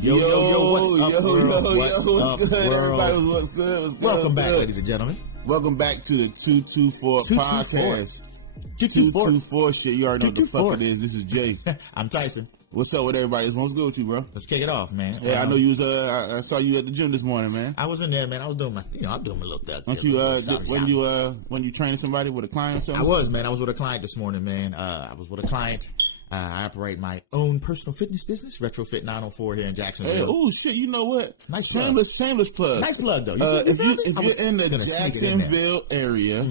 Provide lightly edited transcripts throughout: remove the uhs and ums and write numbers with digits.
What's up, world? What's good, world? Everybody, what's good? Welcome back, ladies and gentlemen. Welcome back to the 224 podcast. 224 shit. You already know what the fuck it is. This is Jay. I'm Tyson. What's up with everybody? What's good with you, bro? Let's kick it off, man. Yeah, I know you was. I saw you at the gym this morning, man. I was in there, man. I was doing my, I'm doing my little thug. When you training somebody with a client or something? I was, man. I was with a client this morning, man. I was with a client. I operate my own personal fitness business, Retrofit 904 here in Jacksonville. Hey, oh shit! You know what? Nice shameless plug. Nice plug, though. If you're in the Jacksonville area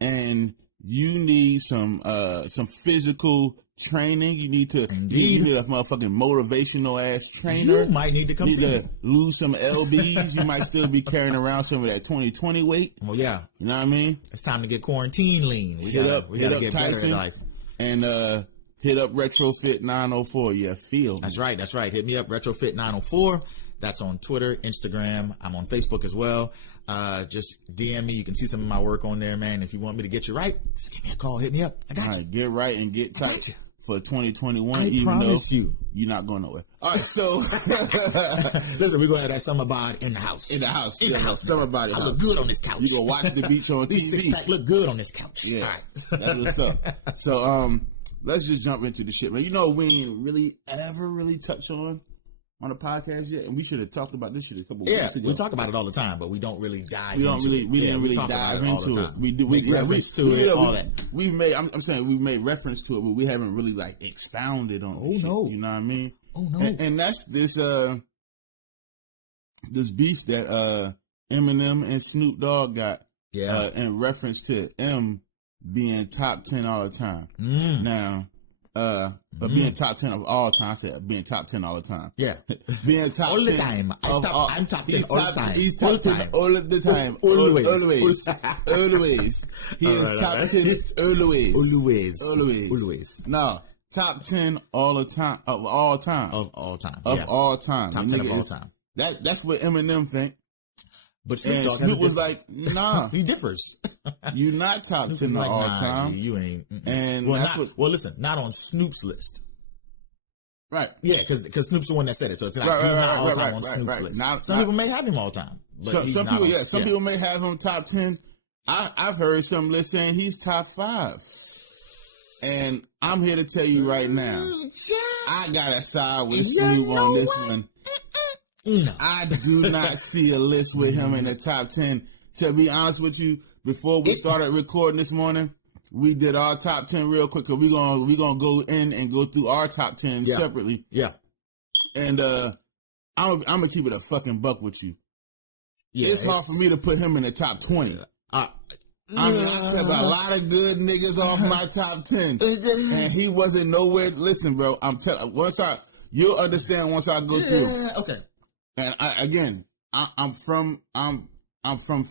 and you need some physical training, you need a motherfucking motivational ass trainer. You might need to come see me. Lose some lbs. You might still be carrying around some of that 2020 weight. Well, yeah. You know what I mean? It's time to get quarantine lean. We gotta get better at life. And hit up Retrofit 904. Yeah, That's right. Hit me up, Retrofit 904. That's on Twitter, Instagram. I'm on Facebook as well. Just DM me. You can see some of my work on there, man. If you want me to get you right, just give me a call. Hit me up. I got you. All right, get right and get tight for 2021. I promise you. You're not going nowhere. All right, so listen, we're gonna have that summer bod in the house. In the house, summer body. I look good on this couch. You gonna watch the beach on TV. Six-pack look good on this couch. Yeah, all right. That's what's up. So let's just jump into the shit, man. You know, we ain't really ever touch on the podcast yet, and we should have talked about this shit a couple weeks ago. We talk about it all the time, but we don't really dive. We didn't really dive into it. We reference to it. All that we've made. I'm saying we've made reference to it, but we haven't really like expounded on it. Oh no, you know what I mean? Oh no, and that's this beef that Eminem and Snoop Dogg got. Yeah, in reference to M being top 10 all the time. Now, but being top 10 of all time, I said being top 10 all the time. Yeah. Being top all 10 the time. I'm top 10 all the time. He's top 10 all of the time. Always. He is top 10 always. No, top 10 all the time, of all time. Of all time. Of all time. Top 10 of all time. That's what Eminem think. But Snoop was like, nah. He differs. You not top 10 of all time. You ain't. And listen, not on Snoop's list. Right. Yeah, because Snoop's the one that said it. So it's like he's not all time on Snoop's list. Some people may have him all time. But some people may have him top 10. I've heard some lists saying he's top 5. And I'm here to tell you right now, I gotta side with Snoop on this one. No. I do not see a list with him in the top 10. To be honest with you, before we started recording this morning, we did our top 10 real quick, because we're gonna go in and go through our top 10 separately. Yeah. And I'm gonna keep it a fucking buck with you. Yeah, it's hard for me to put him in the top 20. I took a lot of good niggas off my top 10, and he wasn't nowhere. Listen, bro, I'm telling. You'll understand once I go through. Okay. And I'm from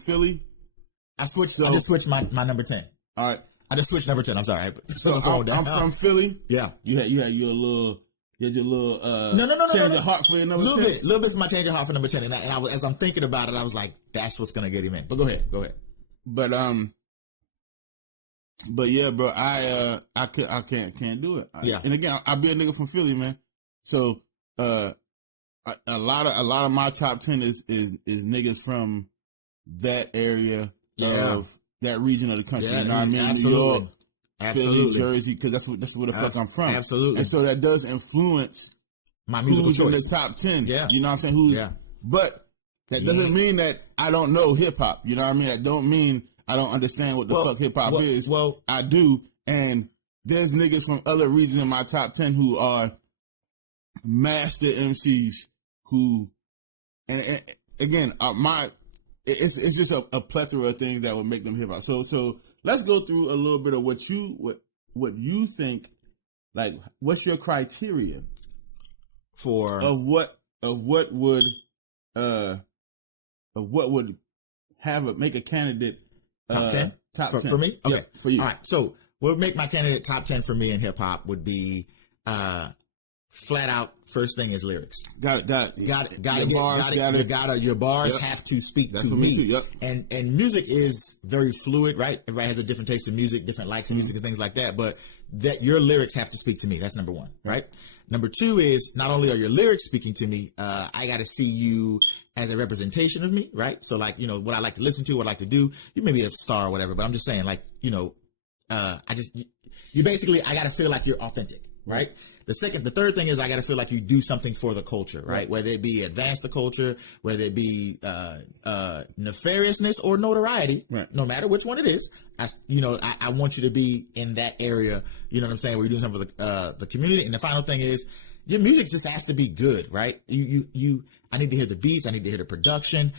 Philly. I just switched my number 10. All right. I just switched number 10. I'm sorry. I'm from Philly. Yeah. You had your little change of heart for your number 10. Little bit for my change of heart for number 10. And I was, as I'm thinking about it, I was like, that's what's gonna get him in. But go ahead. But yeah, bro, I can't do it. Yeah. And again, I be a nigga from Philly, man. So a lot of my top 10 is niggas from that area of that region of the country. Yeah, you know what I mean? Absolutely. New York, absolutely. Philly, Jersey, because that's where the fuck I'm from. Absolutely. And so that does influence my musical who's choice in the top 10. Yeah. You know what I'm saying? But that doesn't mean that I don't know hip hop. You know what I mean? That don't mean I don't understand what the fuck hip hop is. Well, I do. And there's niggas from other regions in my top 10 who are master MCs who, and again, it's just a plethora of things that would make them hip hop. So let's go through a little bit of what you think, like, what's your criteria for what would make a candidate top 10? Top 10 for me? Okay. Yeah, for you. All right. So what would make my candidate top 10 for me in hip hop would be flat out, first thing is lyrics. Got Your bars have to speak to me. Too, yep. And music is very fluid, right? Everybody has a different taste in music, different likes in music and things like that. But that your lyrics have to speak to me. That's number one, right? Number two is not only are your lyrics speaking to me, I got to see you as a representation of me, right? So like, what I like to listen to, what I like to do. You may be a star or whatever, but I'm just saying, like, I got to feel like you're authentic. Right. The third thing is I got to feel like you do something for the culture, right? Whether it be advance the culture, whether it be nefariousness or notoriety, right. No matter which one it is, I want you to be in that area. You know what I'm saying? Where you're doing something for the community. And the final thing is your music just has to be good, right? I need to hear the beats. I need to hear the production.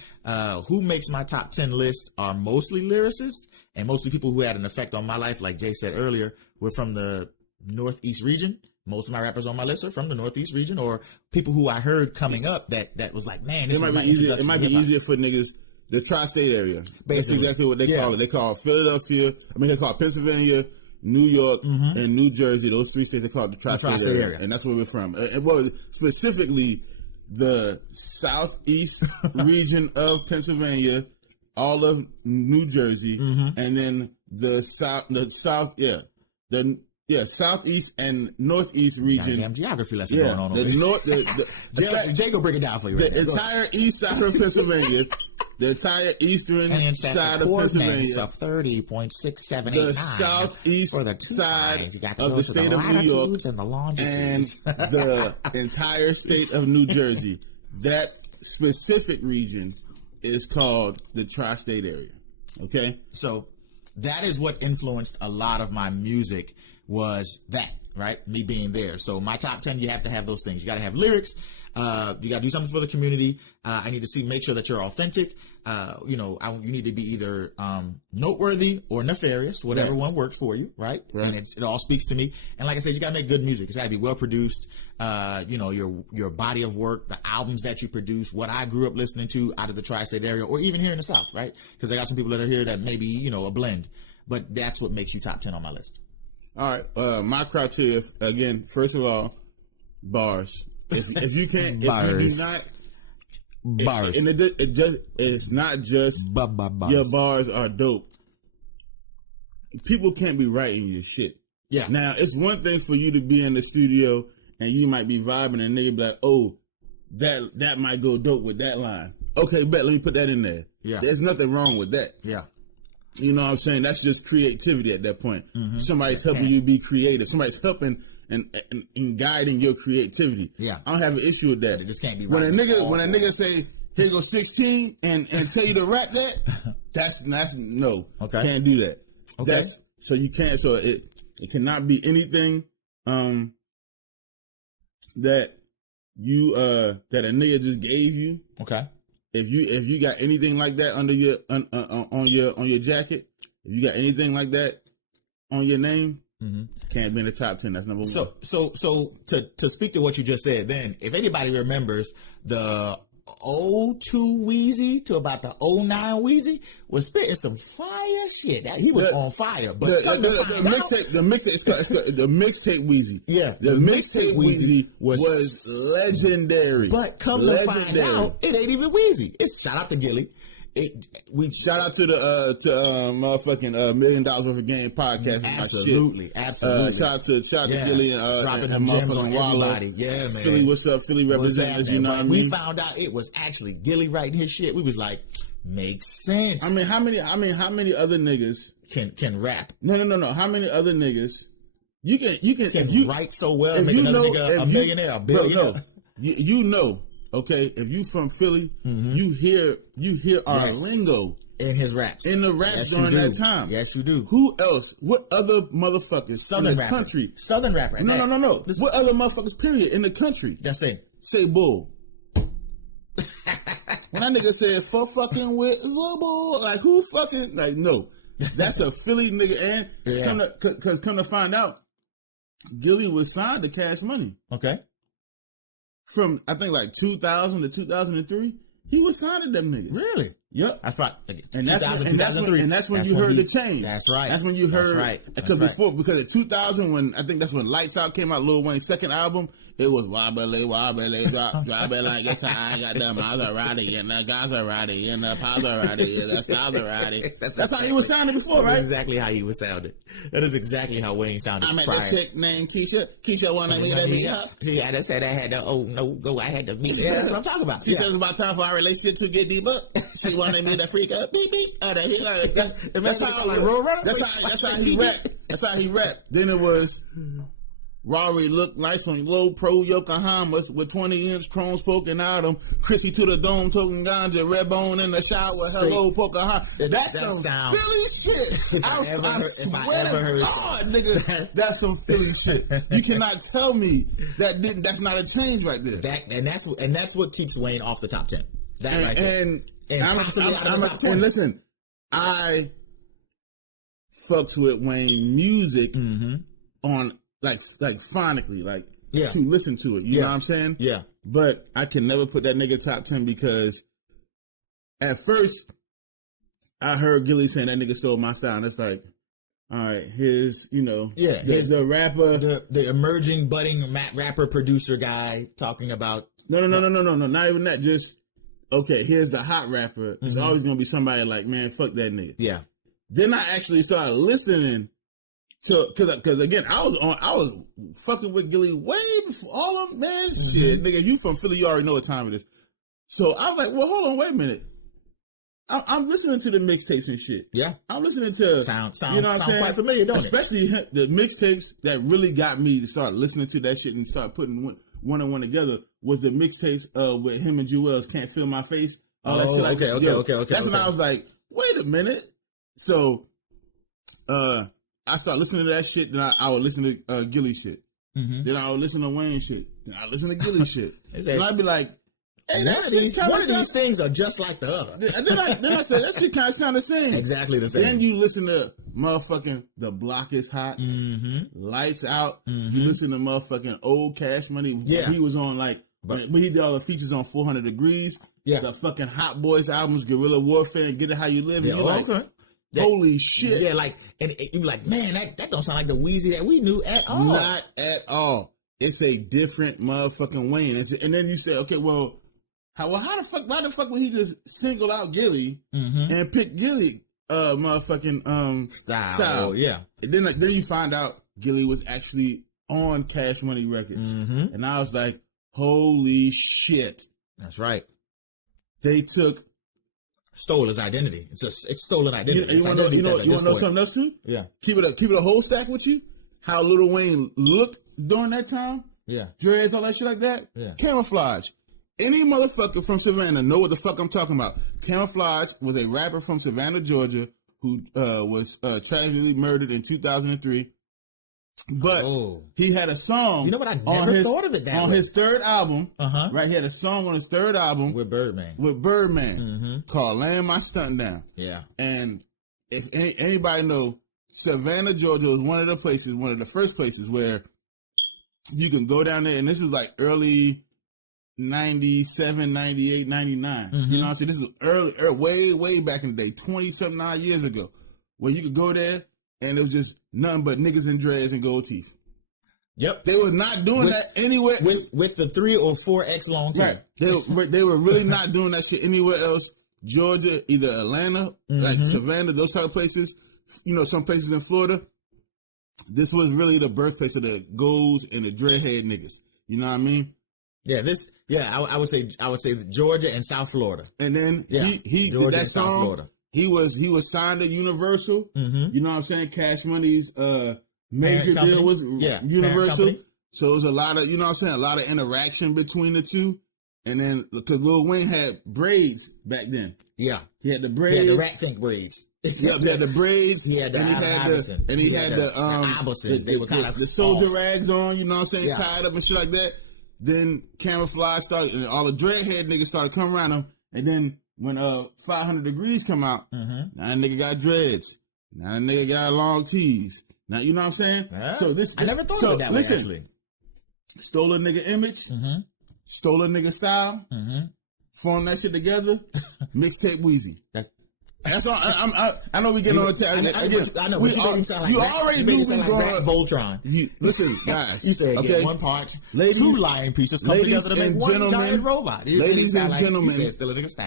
Who makes my top 10 list are mostly lyricists and mostly people who had an effect on my life. Like Jay said earlier, we're from the Northeast region. Most of my rappers on my list are from the Northeast region, or people who I heard coming up that was like, man, this it might be easier for niggas. The tri-state area. Basically. That's exactly what they call it. They call Philadelphia. They call Pennsylvania, New York, and New Jersey. Those three states they call it the tri-state area, and that's where we're from. Well, specifically the southeast region of Pennsylvania, all of New Jersey, and then the southeast and northeast region. Damn geography lesson going on over here. Jay go break it down for you. The entire east side of Pennsylvania, the entire eastern side of Pennsylvania, 30.6789. The southeast for the side of the state of New York, and the entire state of New Jersey. That specific region is called the tri-state area. Okay, so that is what influenced a lot of my music. Was that, right? Me being there. So my top 10, you have to have those things. You got to have lyrics. You got to do something for the community. I need to make sure that you're authentic. You need to be either noteworthy or nefarious, whatever one works for you, right? And it all speaks to me. And like I said, you got to make good music. It's got to be well produced. Your body of work, the albums that you produce, what I grew up listening to out of the tri-state area, or even here in the South, right? Because I got some people that are here that maybe, a blend. But that's what makes you top 10 on my list. All right. My criteria, again, first of all, bars. If you can't, bars. If you do not, bars. It's not just bars. Your bars are dope. People can't be writing your shit. Yeah. Now, it's one thing for you to be in the studio and you might be vibing and nigga be like, oh, that might go dope with that line. Okay, bet, let me put that in there. Yeah. There's nothing wrong with that. Yeah. You know what I'm saying? That's just creativity at that point. Somebody's helping you be creative. Somebody's helping and guiding your creativity. Yeah. I don't have an issue with that. It just can't be when a nigga say, here go 16 and tell you to rap that, that's no. Okay. Can't do that. Okay. So you can't, so it cannot be anything that you that a nigga just gave you. Okay. If you got anything like that under your on your jacket, if you got anything like that on your name, can't be in the top 10. That's number one. So to speak to what you just said, then if anybody remembers the 02 Weezy to about the 09 Weezy was spitting some fire shit. He was on fire. But the mixtape Weezy. Yeah. The mixtape Weezy was legendary. But come to find out, it ain't even Weezy. It's shout out to Gilly. Shout out to the motherfucking $1 million worth of game podcast. Absolutely. Shout out to Gilly and dropping them gems on everybody. Yeah, man. Philly, what's up? Philly representatives. You know what I mean? We found out it was actually Gilly writing his shit. We was like, makes sense. I mean, how many other niggas can rap? No. How many other niggers you can write so well and make another nigga a millionaire, a billionaire? Bro, you know. Okay, if you from Philly, you hear our lingo in his raps, in the raps during that time. Yes, you do. Who else? What other motherfuckers Southern in the rapper. country? Southern rapper. No. What other motherfuckers? Period. In the country. That's it. Say bull. When that nigga said "fuck fucking with bull," like who fucking like no? That's a Philly nigga, and come to find out, Gilly was signed to Cash Money. Okay. From, I think, like 2000 to 2003, he was signed to them niggas. Really? Yep. That's right. And that's when you heard the change. That's right. That's when you heard. That's right. Because at 2000, I think that's when Lights Out came out, Lil Wayne's second album, It was wobbly, drop it like it's I got the Maserati and the Gaserati and the Paserati and the Maserati. That's how he was sounding before, right? That's exactly how he was sounding. That is exactly how Wayne sounded I met prior. this chick named Keisha. Keisha wanted me to meet up. He had to say that I had to, I had to meet her. Yeah. That's what I'm talking about. She said it's about time for our relationship to get deeper. She wanted me to freak up, beep beep. That's how he rap. That's how he rap. Then it was Rory looked nice on low pro Yokohamas with 20-inch chromes poking out them. Crispy to the dome, token ganja, red bone in the shower. Hello, Pocahontas. That's some Philly shit. If I ever heard nigga, that's some Philly shit. You cannot tell me that's not a change right there. That's what keeps Wayne off the top 10. And listen, I fucks with Wayne music on like phonically, to listen to it. You know what I'm saying? Yeah. But I can never put that nigga top 10 because at first I heard Gilly saying that nigga stole my sound. It's like, all right, here's the rapper, the emerging budding rapper producer guy talking about no, not even that. Just okay, here's the hot rapper. It's always gonna be somebody like, man, fuck that nigga. Yeah. Then I actually started listening to, cause again, I was fucking with Gilly way before all of them, man. Shit, nigga, you from Philly, you already know what time it is. So I was like, well, hold on, wait a minute. I'm listening to the mixtapes and shit. Yeah. I'm listening to sound you know what I'm saying? quite familiar, don't Especially the mixtapes that really got me to start listening to that shit and start putting one and one together was the mixtapes with him and Jewel's Can't Feel My Face. Okay. That's when I was like, wait a minute. So I started listening to that shit, then I would listen to Gilly shit. Then I would listen to Wayne shit. Then I would listen to Gilly shit. And I'd be like, hey, one of these things are just like the other. And then I said, that shit kind of sound the same. Exactly the same. Then you listen to motherfucking The Block Is Hot, Lights Out. You listen to motherfucking Old Cash Money. Yeah. He was on when he did all the features on 400 Degrees. Yeah. The fucking Hot Boys albums, Guerrilla Warfare, and Get It How You Live. Yeah, And you're like, holy shit. Yeah, and you be like, man, that don't sound like the Wheezy that we knew at all. Not at all. It's a different motherfucking Wayne. And then you say, okay, well, why the fuck would he just single out Gilly and pick Gilly motherfucking style? Yeah. And then you find out Gilly was actually on Cash Money Records. And I was like, holy shit. That's right. They stole his identity. It's stolen identity. You want to know something else too? Yeah. Keep it a whole stack with you. How Lil Wayne looked during that time. Yeah. Dreads, all that shit like that. Yeah. Camouflage. Any motherfucker from Savannah know what the fuck I'm talking about. Camouflage was a rapper from Savannah, Georgia, who was tragically murdered in 2003. But he had a song. You know what? I never thought of it that way. On his third album, right? He had a song on his third album with Birdman. Called "Laying My Stunt Down." Yeah. And if anybody know, Savannah, Georgia was one of the first places where you can go down there, and this is like early 97, 98, 99. You know what I'm saying? This is early, way back in the day, 20-something odd years ago, where you could go there and it was just nothing but niggas and dreads and gold teeth. Yep. They were not doing that anywhere. With the 3 or 4X long teeth. Right. They were really not doing that shit anywhere else. Georgia, either Atlanta, like Savannah, those type of places, some places in Florida. This was really the birthplace of the golds and the dreadhead niggas. You know what I mean? Yeah, I would say Georgia and South Florida. And then he did that song. He was signed to Universal. You know what I'm saying? Cash Money's major deal was Universal. So it was a lot of, you know what I'm saying, a lot of interaction between the two. And then because Lil Wayne had braids back then. Yeah. He had the braids. He had the rat think braids. He had the braids. He had the Iversons. They were kind of the soldier rags on, you know what I'm saying, tied up and shit like that. Then Camouflage started, and all the dreadhead niggas started coming around him. And then when 500 Degrees come out, now that nigga got dreads. Now that nigga got long tees. Now, you know what I'm saying? So this I never thought of it that way, actually. Stole a nigga image, stole a nigga style, formed that shit together, mixtape Wheezy. That's all. I know we get on the tag. I know. You already knew we were going Voltron. Listen, guys. You said get one part. Two lion pieces come together to make one giant robot. Ladies and gentlemen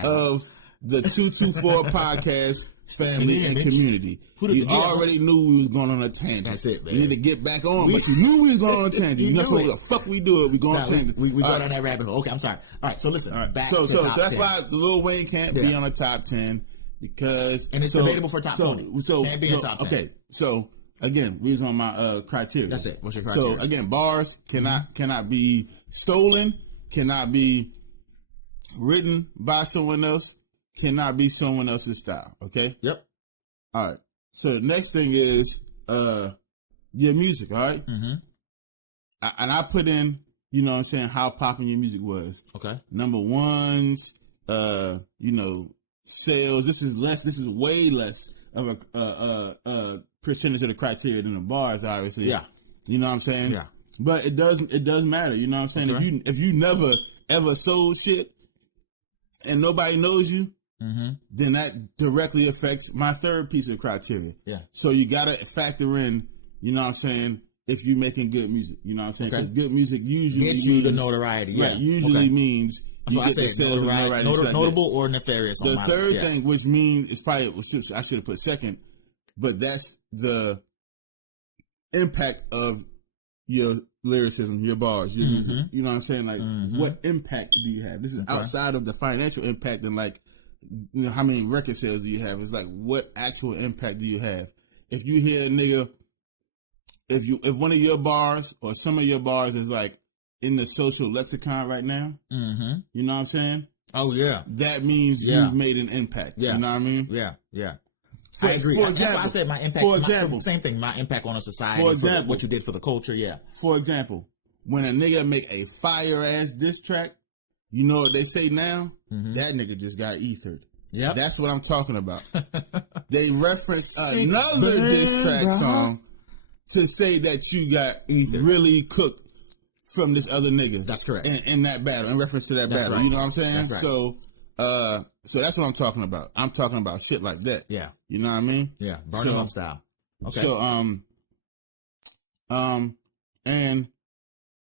of the 224 podcast family and community. You already knew we was going on a tangent. That's it, man. You need to get back on, but you knew we was going on a tangent. You know what the fuck we do it. We going on a tangent. We go down that rabbit hole. Okay, I'm sorry. All right, so listen. Back to top 10. So that's why Lil Wayne can't be on the top 10 because... And it's debatable for top 20. Can't be in top 10. Okay, so again, we was on my criteria. That's it. What's your criteria? So again, bars cannot be stolen, cannot be written by someone else, cannot be someone else's style. Okay? Yep. All right. So the next thing is your music, all right? Mm-hmm. And I put in, you know what I'm saying, how popping your music was. Okay. Number ones, sales. This is way less of a percentage of the criteria than the bars, obviously. Yeah. You know what I'm saying? Yeah. But it does matter, you know what I'm saying? Okay. If you never ever sold shit and nobody knows you, then that directly affects my third piece of criteria. Yeah. So you gotta factor in, you know what I'm saying, if you're making good music. You know what I'm saying? Because good music usually gets you the notoriety. Yeah. Right, usually means you get the notoriety. Notable or nefarious. The third thing, which means it's probably I should have put second, but that's the impact of your lyricism, your bars, your music. You know what I'm saying? Like, what impact do you have? This is outside of the financial impact and like, you know, how many record sales do you have? It's like, what actual impact do you have? If you hear a nigga, if one of your bars or some of your bars is like in the social lexicon right now, you know what I'm saying? Oh yeah, that means you've made an impact. Yeah. You know what I mean? Yeah, yeah. I agree. For example, that's why I said my impact. For example, same thing. My impact on a society. For example, what you did for the culture. Yeah. For example, when a nigga make a fire ass diss track, you know what they say now? That nigga just got ethered. Yeah, that's what I'm talking about. They reference another diss track song to say that you got really cooked from this other nigga. That's correct. In that battle, in reference to that battle. Right. You know what I'm saying? That's right. So that's what I'm talking about. I'm talking about shit like that. Yeah. You know what I mean? Yeah. Burn them up style. Okay. So, and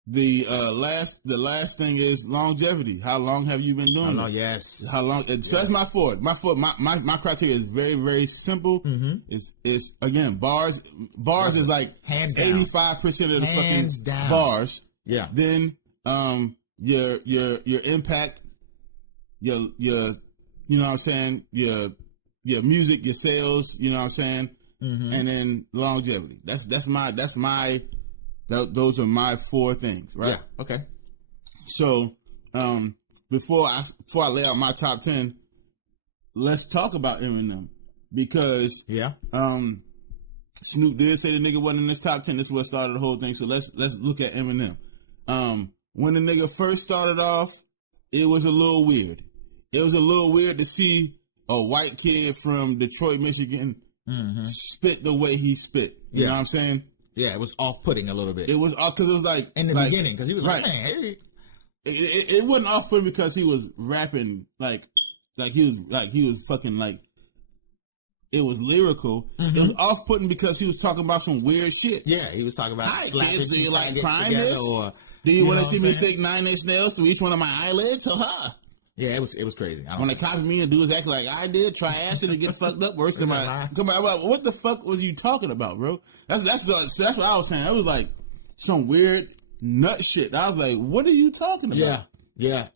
the last thing is longevity. How long have you been doing it? Yes. How long? So that's my fourth. My criteria is very, very simple. It's again, bars is like hands down 85% of the fucking bars. Yeah. Then, your impact, your you know what I'm saying, your music, your sales, you know what I'm saying, and then longevity. Those are my four things, right? Yeah. Okay. So, before I lay out my top 10, let's talk about Eminem because Snoop did say the nigga wasn't in this top 10. This is what started the whole thing. So let's look at Eminem. When the nigga first started off, it was a little weird. It was a little weird to see a white kid from Detroit, Michigan, spit the way he spit. You know what I'm saying? Yeah, it was off-putting a little bit. It was off because it was like in the beginning because he was like, man, hey. It wasn't off-putting because he was rapping like he was fucking like it was lyrical. It was off-putting because he was talking about some weird shit. Yeah, he was talking about slapping. Do you like primates? Or do you want to see me fake 9-inch nails through each one of my eyelids? Yeah, it was crazy. When they copy me and do exactly like I did, try acid and get fucked up worse than my. Come on, what the fuck was you talking about, bro? That's what I was saying. It was like some weird nut shit. I was like, what are you talking about? Yeah.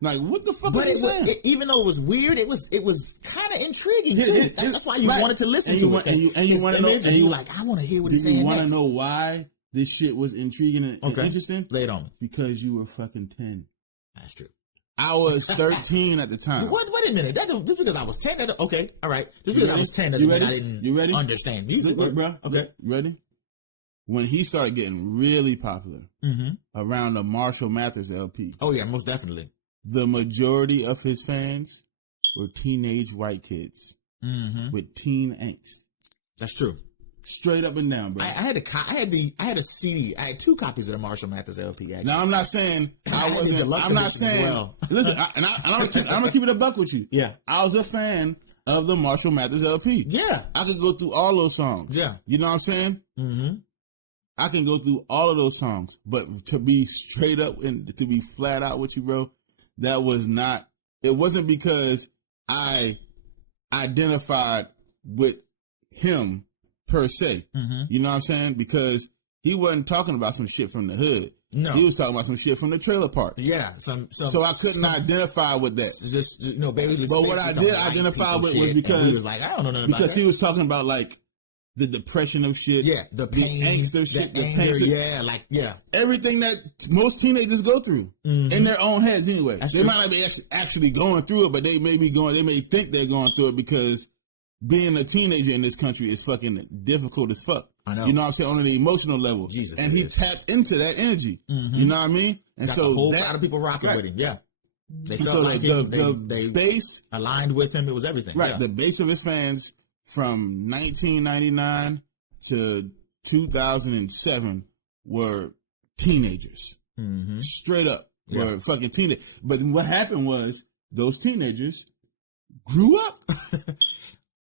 Like, what the fuck are you saying? Even though it was weird, it was kind of intriguing too. That's why you wanted to listen to it. And you want to know? And you like, I want to hear what he's saying. You want to know why this shit was intriguing and interesting? Lay it on me. Because you were fucking 10. That's true. I was 13 at the time. Wait a minute. Just because I was 10. Okay, all right. Just because I was 10 doesn't mean I didn't understand music. Bro. Okay, you ready? When he started getting really popular around the Marshall Mathers LP. Oh, yeah, most definitely. The majority of his fans were teenage white kids with teen angst. That's true. Straight up and down, bro. I had a CD. I had 2 copies of the Marshall Mathers LP. Actually. Now I'm not saying I'm not saying. Well. Listen, I'm gonna keep it a buck with you. Yeah, I was a fan of the Marshall Mathers LP. Yeah. I could go through all those songs. Yeah. You know what I'm saying? Mm-hmm. I can go through all of those songs, but to be straight up and to be flat out with you, bro, that was not, it wasn't because I identified with him per se. Mm-hmm. You know what I'm saying? Because he wasn't talking about some shit from the hood. No. He was talking about some shit from the trailer park. Yeah. So I couldn't identify with that. Just, baby. But what I did identify with was because he was like, I don't know nothing about that. He was talking about like the depression of shit. Yeah, the pain, the angst of shit, the anger, everything that most teenagers go through in their own heads. Anyway, That's they true. might not be actually going through it, but they may be going. They may think they're going through it because being a teenager in this country is fucking difficult as fuck. I know. You know what I'm saying, on the emotional level. Jesus, and he tapped into that energy. You know what I mean? And got so the whole that, crowd of people rocking with him. Yeah, they felt so like him. They base aligned with him. It was everything. Right, Yeah. the base of his fans from 1999 to 2007 were teenagers. Straight up. Were fucking teenagers. But what happened was those teenagers grew up.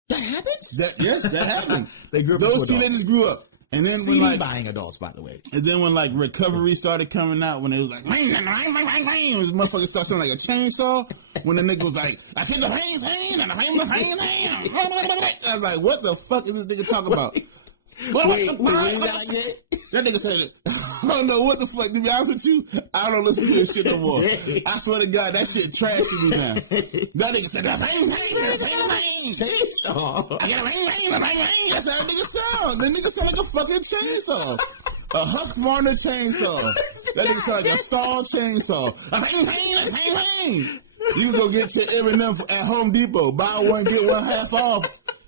That happens? Yes, that happened. They grew up. Those teenagers grew up. And then CD when buying adults, by the way. And then when like recovery started coming out, when it was like, this motherfucker started sounding like a chainsaw. When the nigga was like, I think the pain, and the pain. I was like, what the fuck is this nigga talking about? Wait, like that? That nigga said, I don't know what the fuck. To be honest with you, I don't listen to this shit no more. I swear to God, that shit trash to me now. That nigga said, chainsaw. I got a bang. That's how that nigga sound. That nigga sound like a fucking chainsaw. A Husqvarna chainsaw. That nigga sound like a Stahl chainsaw. Bang. You can go get your Eminem at Home Depot. Buy one, get one half off.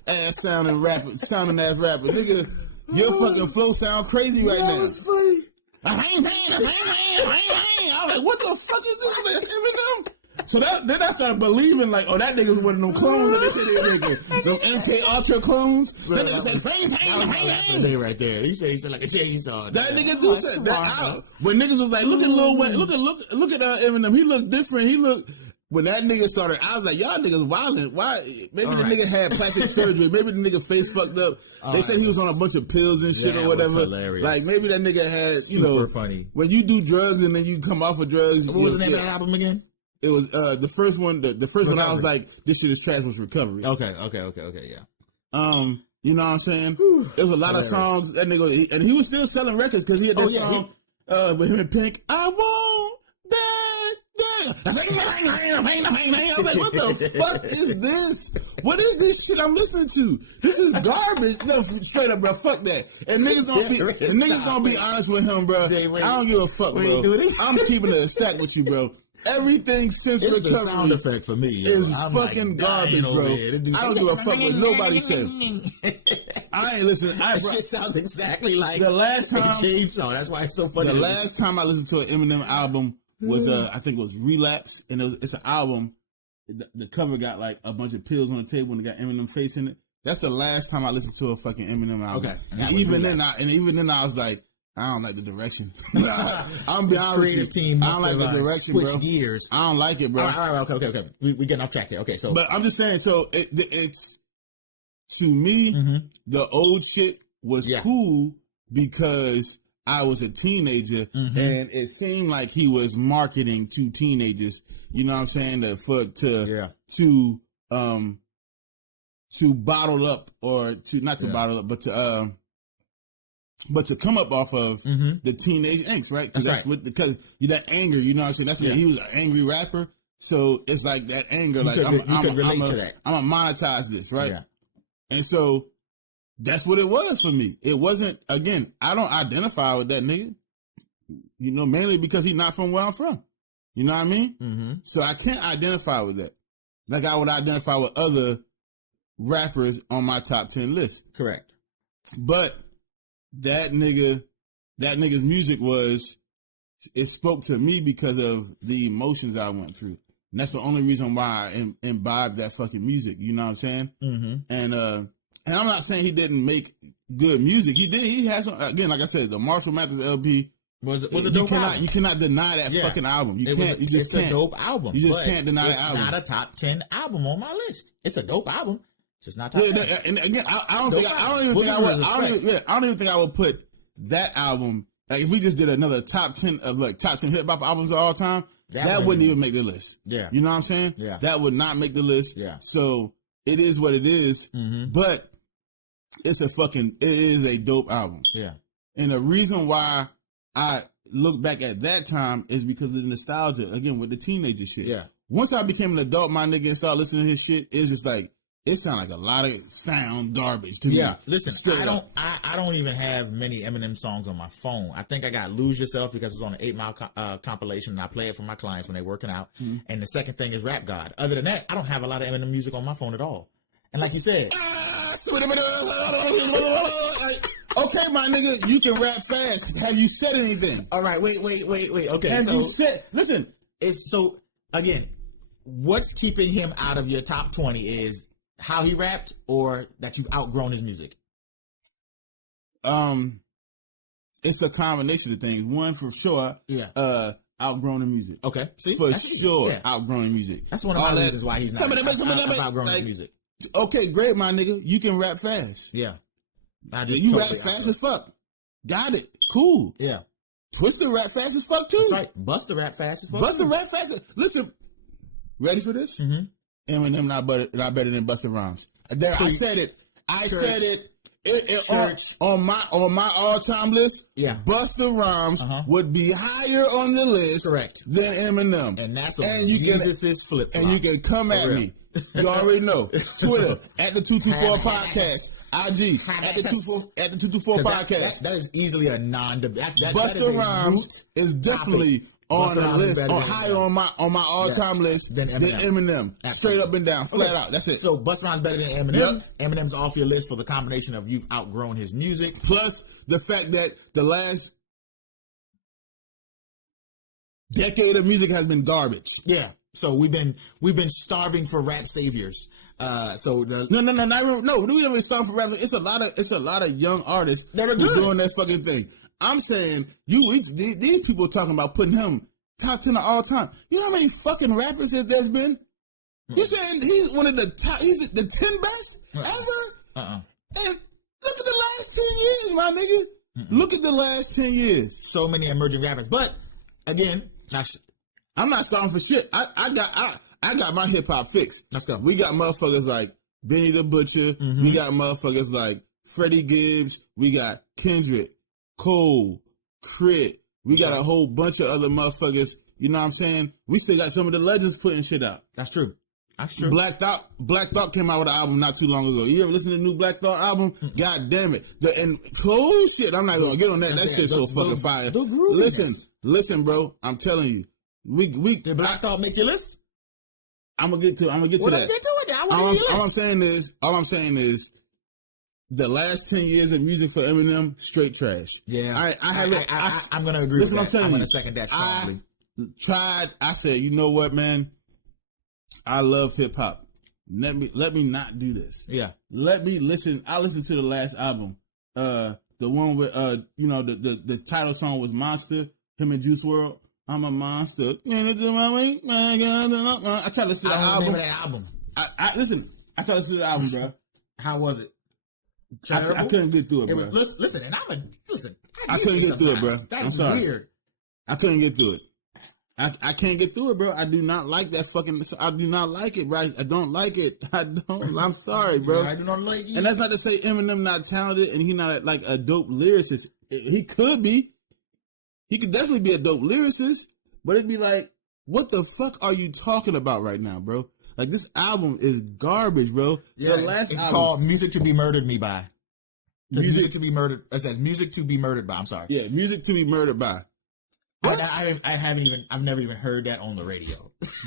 Ass sounding ass rapper. Nigga, your fucking flow sound crazy right now. Was funny. I was like, what the fuck is this? That's Eminem? So then I started believing, like, oh, that nigga's one of them clones that they said they were making. Them MK Ultra clones. That nigga said, bang right there. He said like a chainsaw. That nigga do said that. When niggas was like, look at Lil Wayne, look at Eminem. He looked different. When that nigga started, I was like, y'all niggas wildin'. Why? Maybe the nigga had plastic surgery. Maybe the nigga face fucked up. They said he was on a bunch of pills and shit or whatever. Hilarious. Like, maybe that nigga had, Super funny. When you do drugs and then you come off of drugs. What was the name of that album again? It was the first one. The first one I was like, this shit is trash, was Recovery. Okay, yeah. You know what I'm saying? There was a lot of songs that nigga, and he was still selling records because he had that song with him and Pink. I want that. I was like, what the fuck is this? What is this shit I'm listening to? This is garbage. No, straight up, bro. Fuck that. And niggas gonna be honest with him, bro. Jay, I don't give a fuck, bro. I'm keeping it a stack with you, bro. Everything since it's Recovery the sound effect for me is fucking garbage, bro. I don't give a fuck what nobody says. I ain't listening. That shit sounds exactly like the last time. Chainsaw. That's why it's so funny. The last time I listened to an Eminem album was I think it was Relapse, and it's an album. The cover got like a bunch of pills on the table and it got Eminem face in it. That's the last time I listened to a fucking Eminem album. Okay, and even then I was like, I don't like the direction. I'm being honest with you. Team I don't like the direction, bro. Gears. I don't like it, bro. All right, okay. We getting off track here. Okay, so but I'm just saying. So it's to me, the old shit was cool because I was a teenager, and it seemed like he was marketing to teenagers. You know what I'm saying? To bottle up, or to not to bottle up, but to come up off of the teenage angst, right? Because that anger. You know what I'm saying? That's what he was an angry rapper. So it's like that anger. You could relate to that. I'm gonna monetize this, right? Yeah. And so that's what it was for me. It wasn't, again, I don't identify with that nigga, mainly because he's not from where I'm from. You know what I mean? So I can't identify with that. Like I would identify with other rappers on my top 10 list. Correct. But that nigga's music it spoke to me because of the emotions I went through. And that's the only reason why I imbibed that fucking music. You know what I'm saying? And I'm not saying he didn't make good music. He did. He has some, again, like I said, the Marshall Mathers LP Was a dope album. You cannot deny that fucking album. It's a dope album. You just can't deny the album. It's not a top 10 album on my list. It's a dope album. It's just not top 10. And again, I don't even think I would put that album. Like if we just did another top 10 of like top 10 hip hop albums of all time, that wouldn't even make the list. Yeah, you know what I'm saying? Yeah, that would not make the list. Yeah. So it is what it is. Mm-hmm. But it is a dope album. Yeah. And the reason why I look back at that time is because of the nostalgia, again, with the teenager shit. Yeah. Once I became an adult, my nigga, and started listening to his shit, it's just like, it sounds like a lot of sound garbage to me. Yeah, listen, I don't even have many Eminem songs on my phone. I think I got Lose Yourself because it's on an 8 Mile compilation, and I play it for my clients when they're working out. Mm-hmm. And the second thing is Rap God. Other than that, I don't have a lot of Eminem music on my phone at all. And like you said... Okay, my nigga, you can rap fast. Have you said anything? All right, wait. Okay, have you said... Listen. So, again, what's keeping him out of your top 20 is... how he rapped, or that you've outgrown his music? It's a combination of things. One, for sure, outgrown the music. Okay, see, for sure, outgrown the music. That's one of my reasons why he's not outgrown his music. Okay, great, my nigga. You can rap fast. Yeah, you rap fast as fuck. Got it. Cool. Yeah. Twista rap fast as fuck too. That's right. Busta rap fast as fuck. Busta rap fast. Listen, ready for this? Mm-hmm. Eminem not better than Busta Rhymes. I said it. On my all-time list. Yeah, Busta Rhymes would be higher on the list, correct, than Eminem. And that's what Jesus is flip. And you can come at me. You already know. Twitter at the 224 podcast. IG at the 224 podcast. That is easily a non-debate. Busta Rhymes is definitely on the list, or higher on my all-time list than Eminem. Straight up and down, flat out. That's it. So Busta Rhymes better than Eminem. Yep. Eminem's off your list for the combination of you've outgrown his music, plus the fact that the last decade of music has been garbage. Yeah. So we've been starving for rap saviors. No. We don't starve for rap. It's a lot of young artists that are doing that fucking thing. I'm saying these people talking about putting him top 10 of all time. You know how many fucking rappers there's been? You saying he's one of the top? He's the 10 best ever? And look at the last 10 years, my nigga. Look at the last 10 years. So many emerging rappers, but again, I'm not starting for shit. I got my hip hop fixed. Let's go. We got motherfuckers like Benny the Butcher. We got motherfuckers like Freddie Gibbs. We got Kendrick, Cole, Crit. We got a whole bunch of other motherfuckers. You know what I'm saying? We still got some of the legends putting shit out. That's true. Black Thought came out with an album not too long ago. You ever listen to the new Black Thought album? God damn it. And shit, I'm not gonna get on that. That shit's so fucking fire. Listen, bro. I'm telling you. Did Black Thought make your list? I'm gonna get to that. Get to it. All I'm saying is the last 10 years of music for Eminem, straight trash. Yeah. I'm gonna agree with that. I'm gonna second that strongly. I said, you know what, man? I love hip hop. Let me not do this. Yeah. Let me listen. I listened to the last album. The one with the title song was Monster, him and Juice WRLD. I'm a monster. I tried to listen to the album. Name of that album. I tried to listen to the album, bro. How was it? I couldn't get through it, bro. I couldn't get through it, bro. That's weird. I couldn't get through it. I can't get through it, bro. I do not like that fucking. I do not like it, right? I don't like it. I'm sorry, bro. I do not like it. And that's not to say Eminem not talented and he not like a dope lyricist. He could be. He could definitely be a dope lyricist, but it'd be like, what the fuck are you talking about right now, bro? Like, this album is garbage, bro. Yeah, it's called Music to Be Murdered Me By. Music to Be Murdered. It says Music to Be Murdered By. I'm sorry. Yeah, Music to Be Murdered By. I've never even heard that on the radio.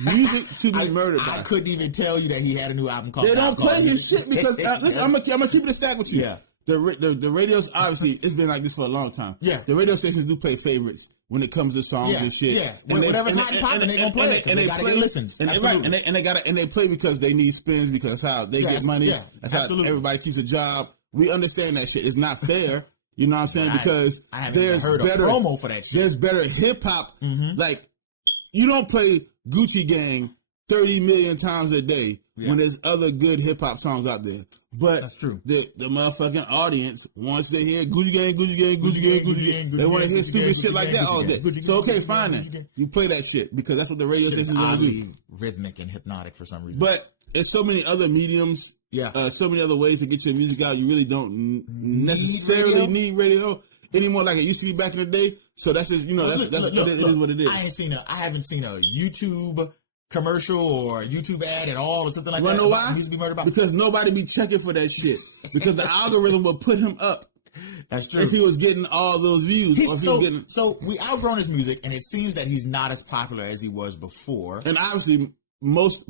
Music to Be Murdered By. I couldn't even tell you that he had a new album called. They don't play his shit because listen, I'm gonna keep it a stack with you. Yeah. The radio's obviously, it's been like this for a long time. Yeah. The radio stations do play favorites when it comes to songs and shit. Yeah. Whatever's hot and popping, they gonna play it. And they gotta get listens. And they play because they need spins, because that's how they get money. Yeah. That's how everybody keeps a job. We understand that shit. It's not fair. You know what I'm saying? Because I haven't even heard a promo for that shit. There's better hip hop. Like, you don't play Gucci Gang 30 million times a day when there's other good hip hop songs out there. But that's true. The motherfucking audience wants to hear Gucci Gang, Gucci Gang, Gucci Gang, Gucci Gang. They want to hear stupid shit like that all day. So okay, fine then. You play that shit because that's what the radio stations want to do. Rhythmic and hypnotic for some reason. But there's so many other mediums. So many other ways to get your music out. You really don't necessarily need radio anymore like it used to be back in the day. So that's just, it is what it is. I haven't seen a YouTube commercial or YouTube ad at all or something like that. You know why? Because nobody be checking for that shit. Because the algorithm will put him up. That's true. If he was getting all those views. So we outgrown his music, and it seems that he's not as popular as he was before. And obviously, most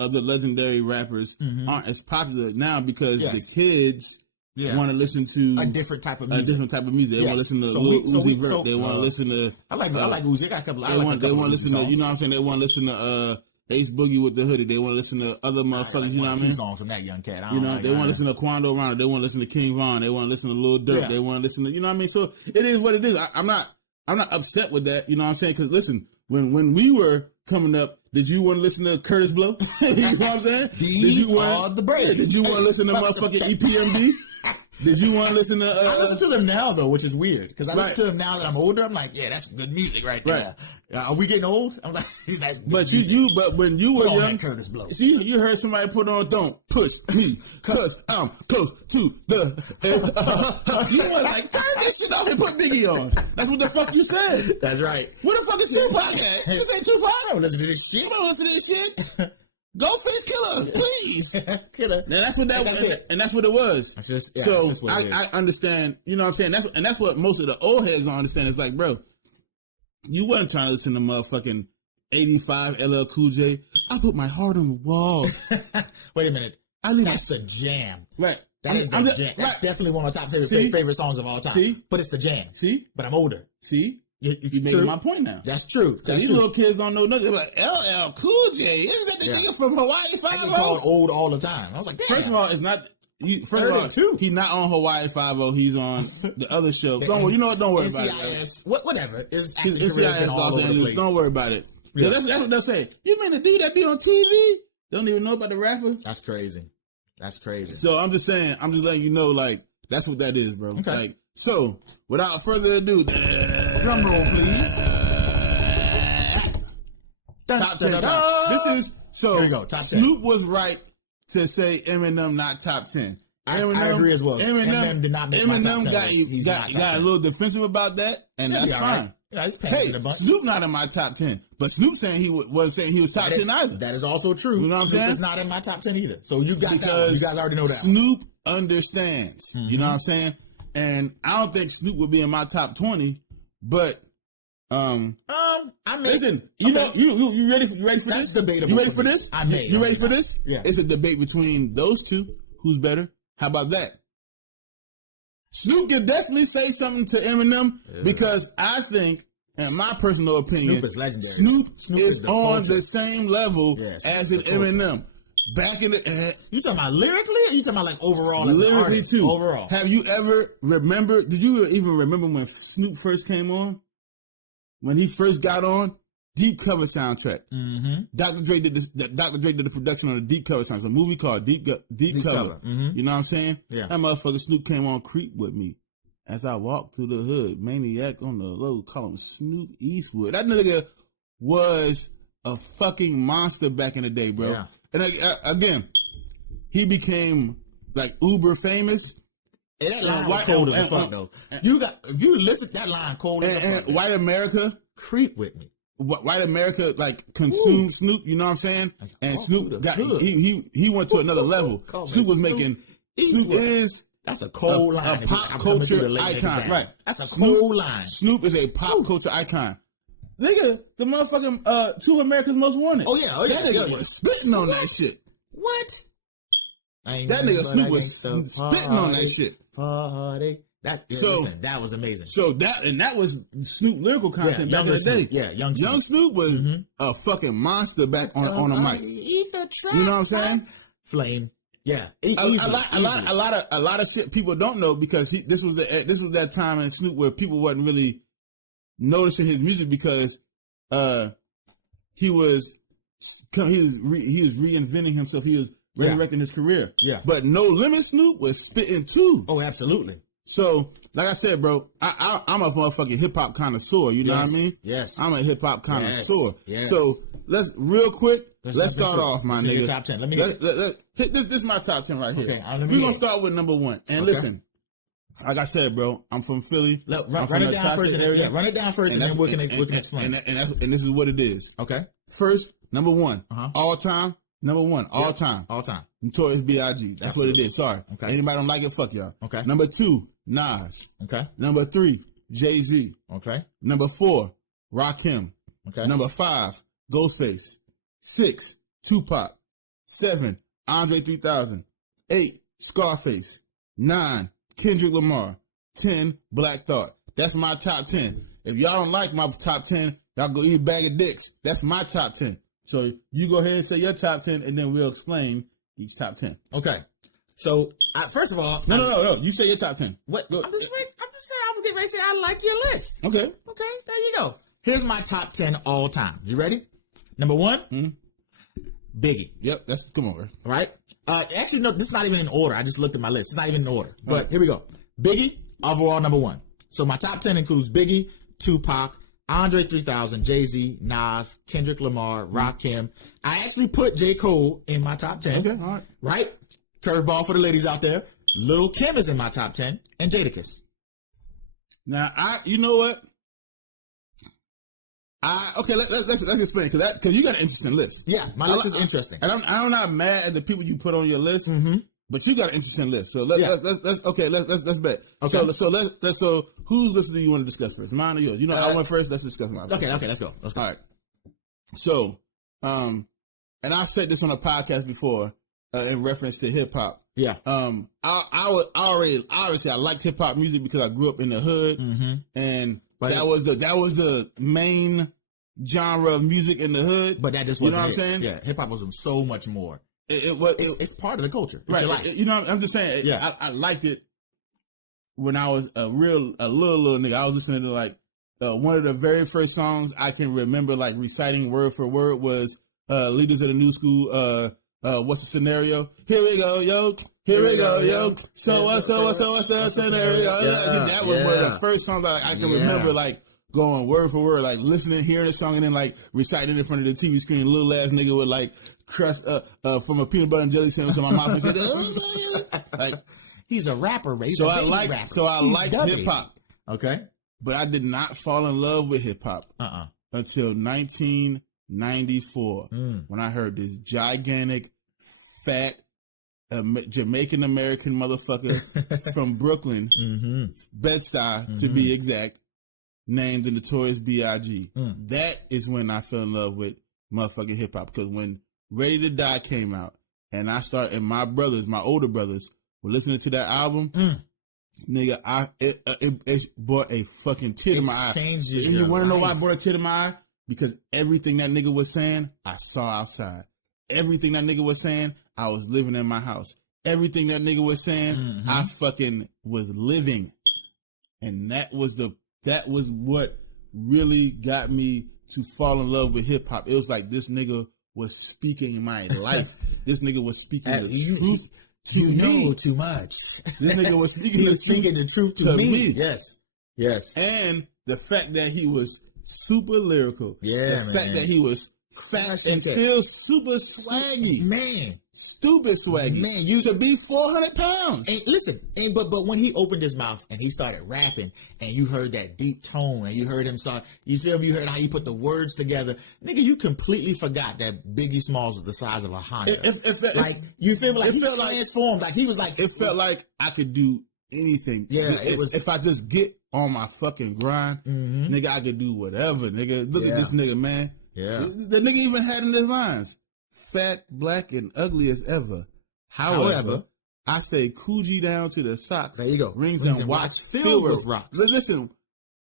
of the legendary rappers aren't as popular now because the kids want to listen to a different type of music. They want to listen to Lil Uzi Vert. They want to listen to. I like Uzi. I got a couple. They want to listen to. You know what I'm saying? They want to listen to Ace Boogie with the Hoodie. They want to listen to other motherfuckers. You know what I mean? Songs from that young cat. They want to listen to Quando Rondo. They want to listen to King Von. They want to listen to Lil Durk. They want to listen to. You know what I mean? So it is what it is. I'm not upset with that. You know what I'm saying? Because listen, when we were coming up, did you want to listen to Curtis Blow? You know what I'm saying? These are the bread. Did you want to listen to motherfucking EPMD? Did you want to listen to? I listen to them now though, which is weird because I listen to them now that I'm older. I'm like, yeah, that's good music right there. Are we getting old? I'm like, but when you were young, Curtis Blow. See, you heard somebody put on "Don't Push Me" because I'm close to the. You were like, turn this shit off and put Biggie on. That's what the fuck you said. That's right. What the fuck is Tupac at? You say Tupac? I don't listen to this shit. You don't listen to this shit. Ghostface Killer, please. Killer. Now that's what that was, and that's what it was. So I understand. You know what I'm saying? That's what most of the old heads don't understand. It's like, bro, you wasn't trying to listen to motherfucking 85 LL Cool J. I put my heart on the wall. Wait a minute. That's the jam. Right. That is the jam. That's definitely one of my top favorite songs of all time. See? But it's the jam. See? But I'm older. See? You making my point now. That's true. These little kids don't know nothing. They're like, LL Cool J. Isn't that the nigga from Hawaii 5-0? I get called old all the time. I was like, damn. First of all, it's not. First of all, he's not on Hawaii 5-0. He's on the other show. Don't worry. You know what? Don't worry about it. Whatever. It's NCIS Los Angeles. Don't worry about it. Yeah. That's what they'll say. You mean the dude that be on TV? Don't even know about the rapper? That's crazy. So I'm just saying. I'm just letting you know, like, that's what that is, bro. Okay. Like, so, without further ado, drum roll, please. Top 10. This is, so, here we go, top 10. Snoop was right to say Eminem not top 10. I agree as well. Eminem did not make my top 10. Eminem got a little defensive about that, and that's fine. Right. Yeah, hey, Snoop not in my top 10, but Snoop saying he wasn't saying he was top 10 either. That is also true. You know what I'm saying? Snoop is not in my top 10 either. So you got that. You guys already know that. Snoop understands. You know what I'm saying? And I don't think Snoop would be in my top 20, but listen, you know, you ready for this? That's debatable. You ready for this? You ready for this? Yeah. It's a debate between those two. Who's better? How about that? Snoop can definitely say something to Eminem because I think, in my personal opinion, Snoop is legendary. Snoop is on the same level as an Eminem. Back in the you talking about lyrically, or you talking about like overall as lyrically an artist? Too. Overall, have you ever remembered? Did you even remember when Snoop first came on? When he first got on, Deep Cover soundtrack. Dr. Dre did this. Dr. Dre did the production on the Deep Cover soundtrack. It's a movie called Deep Cover. You know what I'm saying? Yeah. That motherfucker Snoop came on Creep with me as I walked through the hood. Maniac on the low, call him Snoop Eastwood. That nigga was a fucking monster back in the day, bro. Yeah. And again, he became like uber famous. And that line was cold as fuck though. If you listen, that line cold as fuck. And White America, Creep with me. White America like consumed Snoop. You know what I'm saying? And Snoop got he went to another level. Snoop was making. Snoop is that's a cold line. A pop culture icon, right? That's a cold line. Snoop is a pop culture icon. Nigga, the motherfucking 2 America's Most Wanted. Oh yeah. That nigga was spitting on that shit. What? That nigga Snoop was spitting on that shit. Party. Listen, that was amazing. So that was Snoop lyrical content back in the day. Yeah, young Snoop was a fucking monster back on a mic. Eat the track. You know what I'm saying? Flame. Yeah, a lot of shit people don't know because this was that time in Snoop where people wasn't really noticing his music because he was reinventing himself. He was resurrecting his career. Yeah, but No Limit Snoop was spitting too. Oh, absolutely. So, like I said, bro, I'm a motherfucking hip hop connoisseur. You know what I mean? Yes. I'm a hip hop connoisseur. Yes. So let's real quick. Let's start off, my nigga. Your top 10. Let me hit this is my top 10 right here. Okay, we're gonna start with number 1. And listen, like I said, bro, I'm from Philly. Run it down first, run it down first, and then we can explain. And this is what it is. Okay. First, number 1, all time. Number 1, all time. Notorious B.I.G. That's what it is. Sorry. Okay. Anybody don't like it? Fuck y'all. Okay. Number 2, Nas. Okay. Number 3, Jay-Z. Okay. Number 4, Rakim. Okay. Number 5, Ghostface. 6, Tupac. 7, Andre 3000. 8, Scarface. 9, Kendrick Lamar. 10, Black Thought. That's my top 10. If y'all don't like my top 10, y'all go eat a bag of dicks. That's my top 10. So you go ahead and say your top 10, and then we'll explain each top 10. Okay. So first of all, no. You say your top 10. What? I'm just saying. I was getting ready to say I like your list. Okay. Okay. There you go. Here's my top 10 all time. You ready? Number 1, Biggie. Yep. Come over. Right. Actually, no. This is not even in order. I just looked at my list. It's not even in order. But here we go. Biggie, overall number 1. So my top 10 includes Biggie, Tupac, Andre 3000, Jay-Z, Nas, Kendrick Lamar, Rakim. I actually put J. Cole in my top 10. Okay, all right. Right? Curveball for the ladies out there. Lil' Kim is in my top 10, and Jadakiss. Now, you know what? Let's explain because you got an interesting list. Yeah, my list is interesting, and I'm not mad at the people you put on your list. But you got an interesting list, so let's bet. Okay. So whose list do you want to discuss first, mine or yours? You know, I went first. Let's discuss mine. Okay, let's go. All right. So, and I said this on a podcast before in reference to hip hop. Yeah. Obviously I liked hip hop music because I grew up in the hood, and that was the main genre of music in the hood. But that just wasn't, you know what I'm saying? Yeah, hip hop was so much more. It's part of the culture. It's right. Your life. You know, I'm just saying. Yeah. I liked it when I was a little nigga. I was listening to like one of the very first songs I can remember like reciting word for word was Leaders of the New School. What's the scenario? Here we go, yo. Here we go, yo. So what's the scenario? That was one of the first songs I can remember like going word for word, like listening, hearing the song, and then like reciting in front of the TV screen. Little ass nigga with like crust from a peanut butter and jelly sandwich in my mouth and shit. Like he's a rapper, right? So I like hip hop. Okay, but I did not fall in love with hip hop until 1994 when I heard this gigantic, fat Jamaican American motherfucker from Brooklyn, Bed-Stuy to be exact, named the Notorious B.I.G. That is when I fell in love with motherfucking hip hop, because when Ready to Die came out, and my older brothers were listening to that album, nigga, it brought a fucking tear to my eye. You want to know why I brought a tear to my eye? Because everything that nigga was saying, I saw outside. Everything that nigga was saying, I was living in my house. Everything that nigga was saying, I fucking was living. And that was what really got me to fall in love with hip hop. It was like this nigga was speaking my life. This nigga was speaking the truth to me. Know too much. This nigga was speaking the truth to me. Yes. And the fact that he was super lyrical. Yeah, the fact that he was fast and still super swaggy. Man. Stupid swaggy. Man, you should be 400 pounds. And listen, but when he opened his mouth and he started rapping and you heard that deep tone and you heard him you heard how he put the words together, nigga, you completely forgot that Biggie Smalls was the size of a Honda. You feel me? Like he transformed. Like he was like, it felt like I could do anything. Yeah, if I just get on my fucking grind, nigga, I could do whatever, nigga. Look at this nigga, man. Yeah. The nigga even had in his lines, fat, black, and ugly as ever. However, I stay Coogee down to the socks. There you go. Rings and watch filled with rocks. Listen,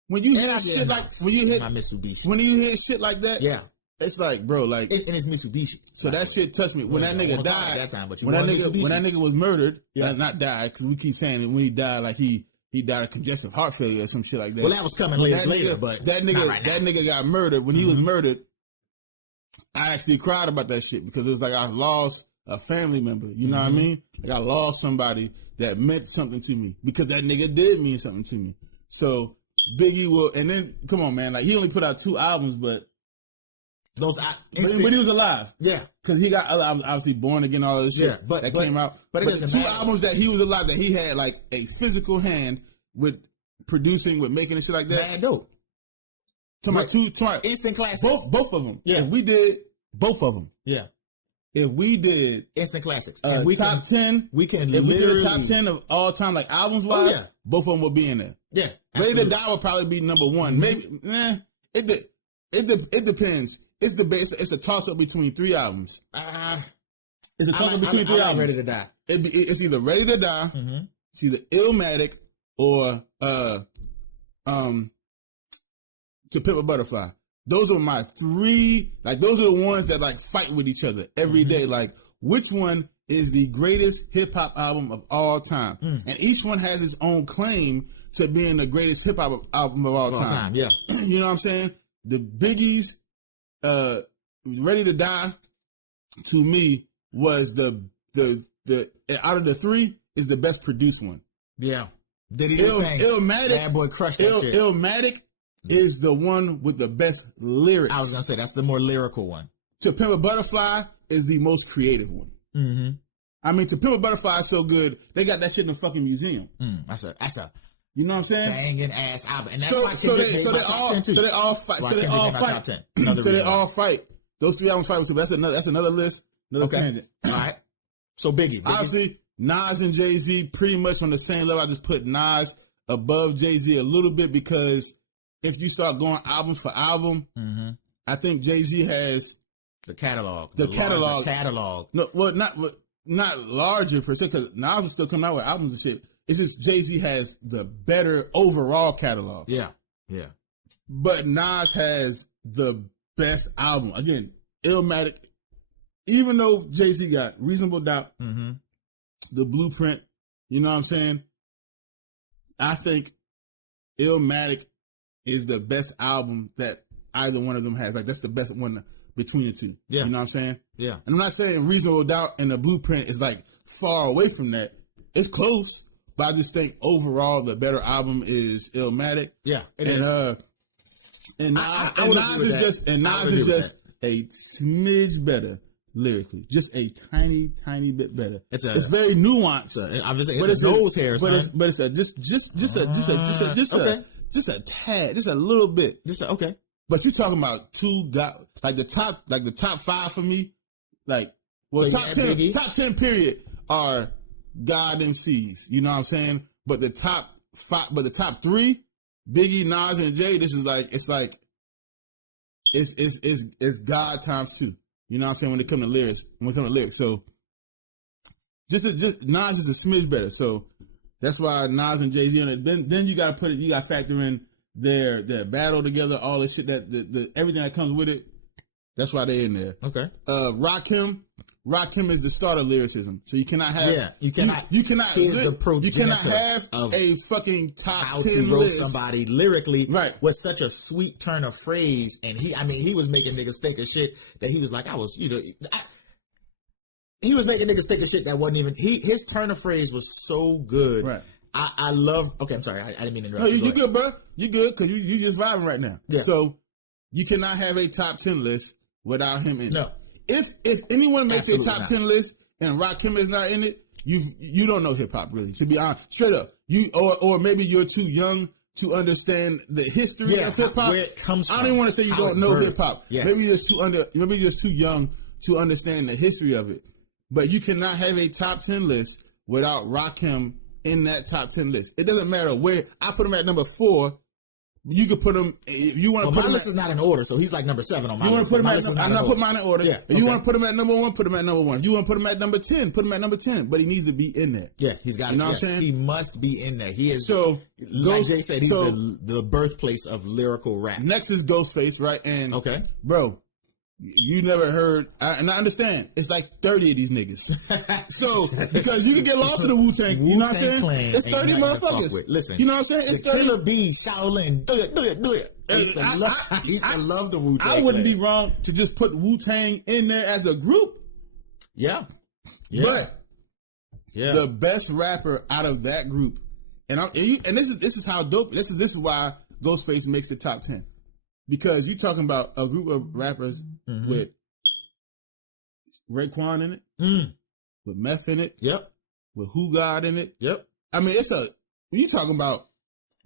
when you hear shit like when you hit shit like that, it's like, bro, like, and it's Mitsubishi. so that shit touched me when that nigga died. That time, but when that nigga was murdered, not died, because we keep saying that when he died, like he died of congestive heart failure or some shit like that. Well, that was coming later, but that nigga got murdered. When he was murdered, I actually cried about that shit because it was like I lost a family member. You know what I mean? Like I lost somebody that meant something to me because that nigga did mean something to me. So Biggie will, and then come on, man, like he only put out 2 albums, but when he was alive, because he got obviously Born Again, all of this shit that came out. But it doesn't matter. 2 albums that he was alive, that he had like a physical hand with producing, with making and shit like that. Mad dope. Two instant classics. Both of them. Yeah, if we did both of them. Yeah. If we did instant classics, and we top 10, we can if literally we did top 10 of all time, like albums wise, both of them will be in there. Yeah, Ready to Die will probably be number 1. Maybe, it depends. It's a toss up between 3 albums. It's a toss up between 3 albums. Ready to Die. It's either Ready to Die, it's either Illmatic, or To Pimp a Butterfly. Those are my 3, like those are the ones that like fight with each other every day. Like which one is the greatest hip hop album of all time? And each one has its own claim to being the greatest hip hop album of all time. Yeah. You know what I'm saying? The Biggie's Ready to Die to me was the out of the 3 is the best produced one. Yeah. Did he do things? Illmatic. Bad Boy crushed that shit. Illmatic is the one with the best lyrics. I was gonna say that's the more lyrical one. To Pimp a Butterfly is the most creative one. I mean, To Pimp a Butterfly is so good. They got that shit in the fucking museum. That's a you know what I'm saying? Banging ass album. And that's so they all fight. So they all fight. Those 3 albums fight. So that's another list. Another tangent. All right. So Biggie. Obviously, Nas and Jay-Z pretty much on the same level. I just put Nas above Jay-Z a little bit because if you start going album for album, I think Jay-Z has the catalog. The catalog. No, well, not larger per se, because Nas is still coming out with albums and shit. It's just Jay-Z has the better overall catalog. Yeah. But Nas has the best album. Again, Illmatic. Even though Jay-Z got Reasonable Doubt, The Blueprint, you know what I'm saying? I think Illmatic is the best album that either one of them has. Like, that's the best one between the 2. Yeah. You know what I'm saying? Yeah. And I'm not saying Reasonable Doubt and The Blueprint is, like, far away from that. It's close, but I just think overall the better album is Illmatic. Yeah, it is. And Nas is just a smidge better lyrically, just a tiny bit better. It's very nuanced. It's a nose hair, but it's just a tad, just a little bit. Okay. But you're talking about 2 guys, like the top 5 for me, like top 10 period are God MCs. You know what I'm saying? But the top 3, Biggie, Nas, and Jay, this is like it's God times 2. You know what I'm saying? When it comes to lyrics. So just Nas is a smidge better. So that's why Nas and Jay-Z on it. Then you gotta factor in their battle together, all this shit that everything that comes with it. That's why they're in there. Okay. Rakim is the start of lyricism. So you cannot have you cannot have a fucking top 10 to roast list. Somebody lyrically right with such a sweet turn of phrase, and he was making niggas think of shit that he was like, he was making niggas think of shit that wasn't even his turn of phrase was so good. Right. I love. Okay, I'm sorry. I didn't mean to interrupt. No, you good, bro. You good because you just vibing right now. Yeah. So you cannot have a top 10 list without him in it. No. If anyone makes a top 10 list and Rakim is not in it, you don't know hip hop really. To be honest, straight up, or maybe you're too young to understand the history of hip hop. Where it comes from. I don't even want to say you don't know hip hop. Yes. Maybe you're just too young to understand the history of it. But you cannot have a top 10 list without Rakim in that top 10 list. It doesn't matter where I put him at number 4. You could put him if you want to put him. My list is not in order, so he's like number 7 on my list. You want to put him I'm not putting mine in order. Yeah. If you want to put him at number 1, put him at number 1. If you want to put him at number 10, put him at number 10. But he needs to be in there. Yeah, he's got. You know what I'm saying? He must be in there. He is. So like Jay said, he's the birthplace of lyrical rap. Next is Ghostface, right? And okay, bro, You never heard, and I understand. It's like 30 of these niggas. So because you can get lost in the Wu-Tang, you know what I'm saying? Clan It's 30 motherfuckers. Listen, you know what I'm saying? It's the 30. Killer Bees, Shaolin, do it. I used to love the Wu-Tang. I wouldn't be wrong to just put Wu-Tang in there as a group. Yeah. But the best rapper out of that group, and this is how dope. This is why Ghostface makes the top 10, because you talking about a group of rappers with Raekwon in it, with Meth in it, with Who God in it. I mean, you talking about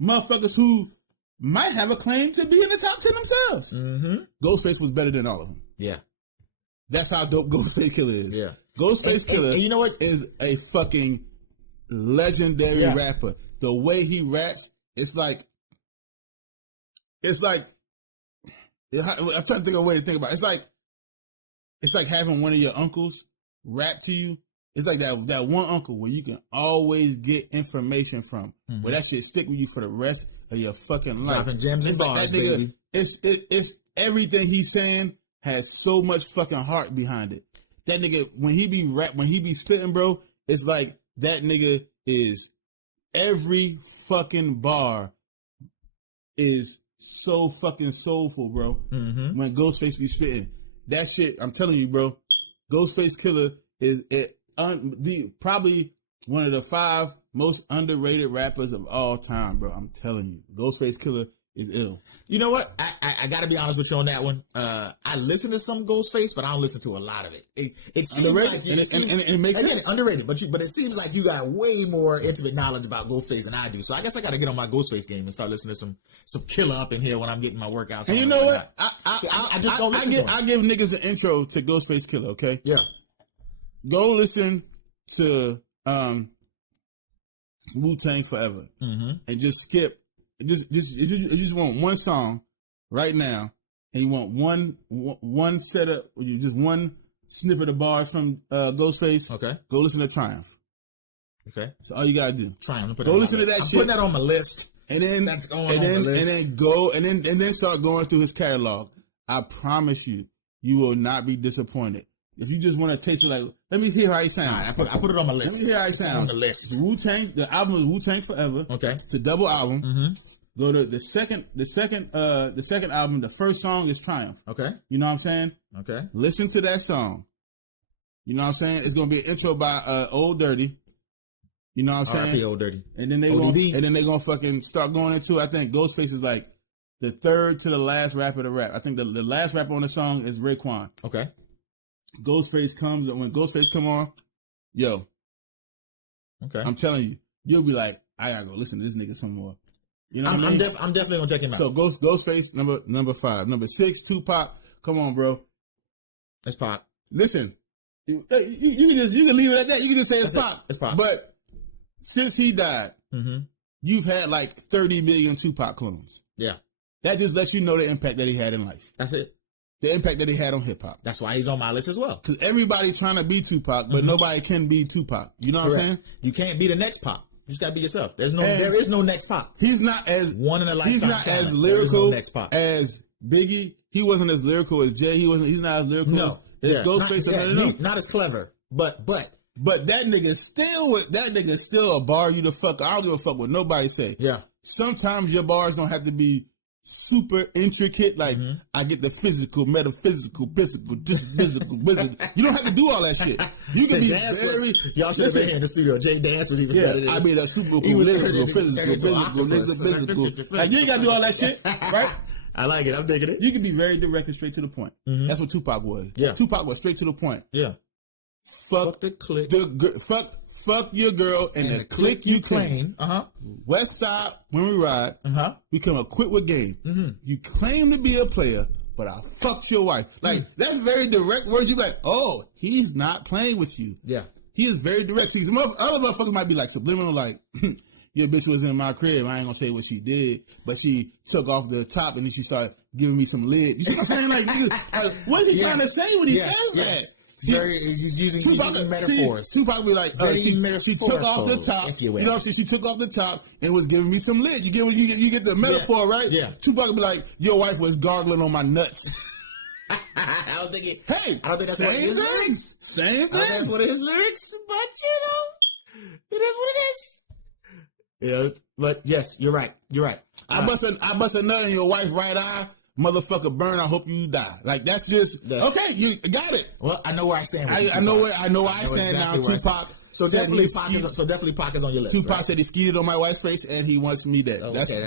motherfuckers who might have a claim to be in the top 10 themselves. Ghostface was better than all of them. That's how dope Ghostface Killer is. Ghostface Killer, and you know what, is a fucking legendary rapper. The way he raps, it's like I'm trying to think of a way to think about it. It's like having one of your uncles rap to you. It's like that one uncle where you can always get information from, where that shit stick with you for the rest of your fucking life. Dropping gems and bars, like baby. It's everything he's saying has so much fucking heart behind it. That nigga, when he be spitting, bro, it's like that nigga is, every fucking bar is so fucking soulful, bro. When Ghostface be spitting that shit, I'm telling you, bro, Ghostface Killer is probably one of the 5 most underrated rappers of all time, bro. I'm telling you, Ghostface Killer is ill. You know what? I got to be honest with you on that one. I listen to some Ghostface, but I don't listen to a lot of it. It seems underrated, like it makes sense. Underrated, but it seems like you got way more intimate knowledge about Ghostface than I do. So I guess I got to get on my Ghostface game and start listening to some Killer up in here when I'm getting my workouts. And you know what? I just don't listen to him. I give niggas an intro to Ghostface Killer. Okay, go listen to Wu-Tang Forever and just skip. You just want one song right now, and you want one set of, just one snippet of bars from Ghostface. Okay. Go listen to Triumph. Okay. So all you gotta do. Triumph. Go listen to that shit. I'm putting that on my list. And then that's going on the list. And then start going through his catalog. I promise you will not be disappointed. If you just want to taste it, like, let me hear how he sounds. I put it on my list. Let me hear how he sounds. On the list. Wu-Tang, the album is Wu-Tang Forever. Okay. It's a double album. Go to the second album. The first song is Triumph. Okay. You know what I'm saying? Okay. Listen to that song. You know what I'm saying? It's gonna be an intro by Old Dirty. You know what I'm saying? R.I.P. Old Dirty. And then they're gonna fucking start going into, I think Ghostface is like the third to the last rapper to rap. I think the last rapper on the song is Raekwon. Okay. When Ghostface come on, yo. Okay. I'm telling you, you'll be like, I gotta go listen to this nigga some more. You know what I mean? I'm definitely gonna check him out. So Ghostface number 5. Number 6, Tupac. Come on, bro. It's Pac. Listen, you can leave it at that. You can just say it's Pac. It's Pac. But since he died, you've had like 30 million Tupac clones. Yeah. That just lets you know the impact that he had in life. That's it. The impact that he had on hip hop. That's why he's on my list as well. Because everybody trying to be Tupac, but nobody can be Tupac. You know what I'm saying? You can't be the next Pac. You just gotta be yourself. There is no next Pac. He's not as one in a lifetime. He's not talent. as lyrical as Biggie. He wasn't as lyrical as Jay. He's not as lyrical. No. As Ghostface. Not as clever. But that nigga still a bar you the fuck. I don't give a fuck what nobody say. Yeah. Sometimes your bars don't have to be super intricate, like I get the physical, metaphysical, physical, physical. You don't have to do all that shit. You can be very. Y'all should have been here in the studio. Jay Dance was even better than I mean, that's super cool, lyrical, physical. Like you ain't gotta do all that shit, right? I like it. I'm digging it. You can be very direct and straight to the point. That's what Tupac was. Yeah, Tupac was straight to the point. Yeah. Fuck the clique. Fuck your girl and the clique you claim. West Side, when we ride, we come equipped with game. You claim to be a player, but I fucked your wife. Like, that's very direct words. You be like, oh, he's not playing with you. Yeah. He is very direct. See, some other motherfuckers might be like subliminal, like, your bitch was in my crib. I ain't gonna say what she did, but she took off the top and then she started giving me some lid. You see what I'm saying? Like, what is he trying to say when he says that? He's using metaphors. Tupac be like, she took off the top. You know what I'm saying? She took off the top and was giving me some lid. You get the metaphor, right? Yeah. Tupac be like, your wife was gargling on my nuts. I don't think it. Hey, I don't think that's one of his lyrics. Same I don't think that's thing. one of his lyrics, but it is what it is. Yeah, but yes, you're right. You're right. I bust a nut in your wife's right eye. Motherfucker burn, I hope you die. Like that's okay, you got it. Well, I know where I stand with I know where I stand now. exactly Tupac. So definitely Pac is on your list. Tupac right? said he skeeted on my wife's face and he wants me dead. Oh, that's okay,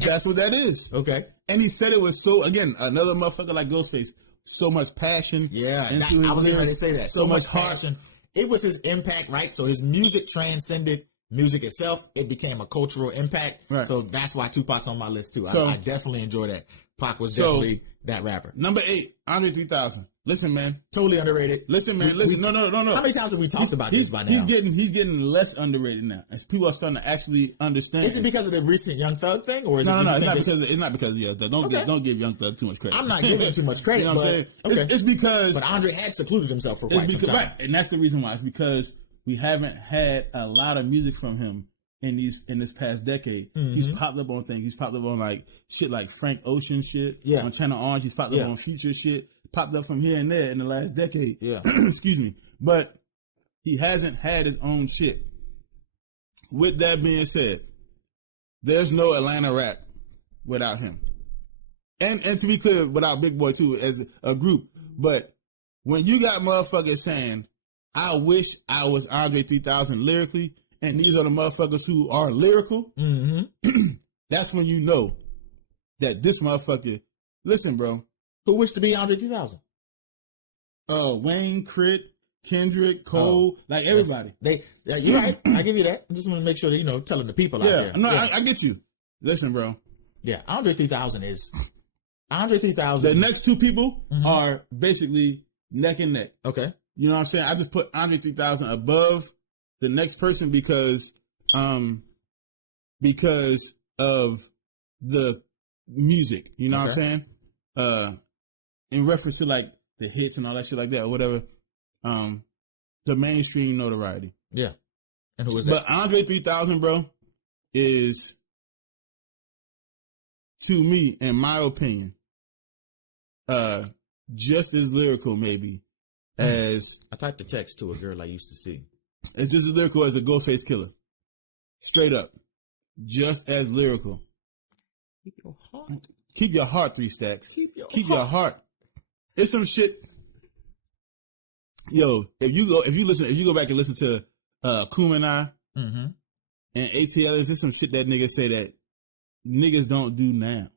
that's what that is. Okay. And he said it with again, another motherfucker like Ghostface. So much passion. Yeah, into his I was lyrics, ready to say that. So much passion. It was his impact, right? So his music transcended music itself. It became a cultural impact. Right. So that's why Tupac's on my list too. So, I definitely enjoy that. Pac was definitely that rapper. Number 8, Andre 3000. Listen, man. Totally underrated. Listen, man. Listen. No. How many times have we talked about this by now? He's getting less underrated now. As people are starting to actually understand. Is it because of the recent Young Thug thing, or is no? it It's not because of Young Thug. Don't give Young Thug too much credit. I'm not giving him too much credit. You know what I'm saying? Okay. It's because. But Andre had secluded himself for quite some time. Right, and that's the reason why. It's because we haven't had a lot of music from him in this past decade. Mm-hmm. He's popped up on things. He's popped up on like shit like Frank Ocean shit. Yeah. On Channel Orange. He's popped up on Future shit. Popped up from here and there in the last decade. Yeah. Excuse me. But he hasn't had his own shit. With that being said, there's no Atlanta rap without him. And to be clear, without Big Boy too, as a group. But when you got motherfuckers saying, I wish I was Andre 3000 lyrically, and these are the motherfuckers who are lyrical, that's when you know that this motherfucker, listen, bro. Who wished to be Andre 3000? Wayne, Crit, Kendrick, Cole, like everybody. You're right. I give you that. I just want to make sure that, telling the people out there. No, I get you. Listen, bro. Yeah, Andre 3000 is... Andre 3000. The next two people are basically neck and neck. Okay. You know what I'm saying? I just put Andre 3000 above the next person because of the music. You know what I'm saying? In reference to like the hits and all that shit like that or whatever, the mainstream notoriety. Yeah. And who is that? But Andre 3000, bro, is, to me, in my opinion, just as lyrical maybe as... I typed a text to a girl I used to see. It's just as lyrical as a Ghostface Killer. Straight up. Just as lyrical. Keep your heart. Keep your heart, 3 Stacks. Keep your heart. It's some shit. Yo, if you go back and listen to Kumanai and ATL, there's some shit that niggas say that niggas don't do now.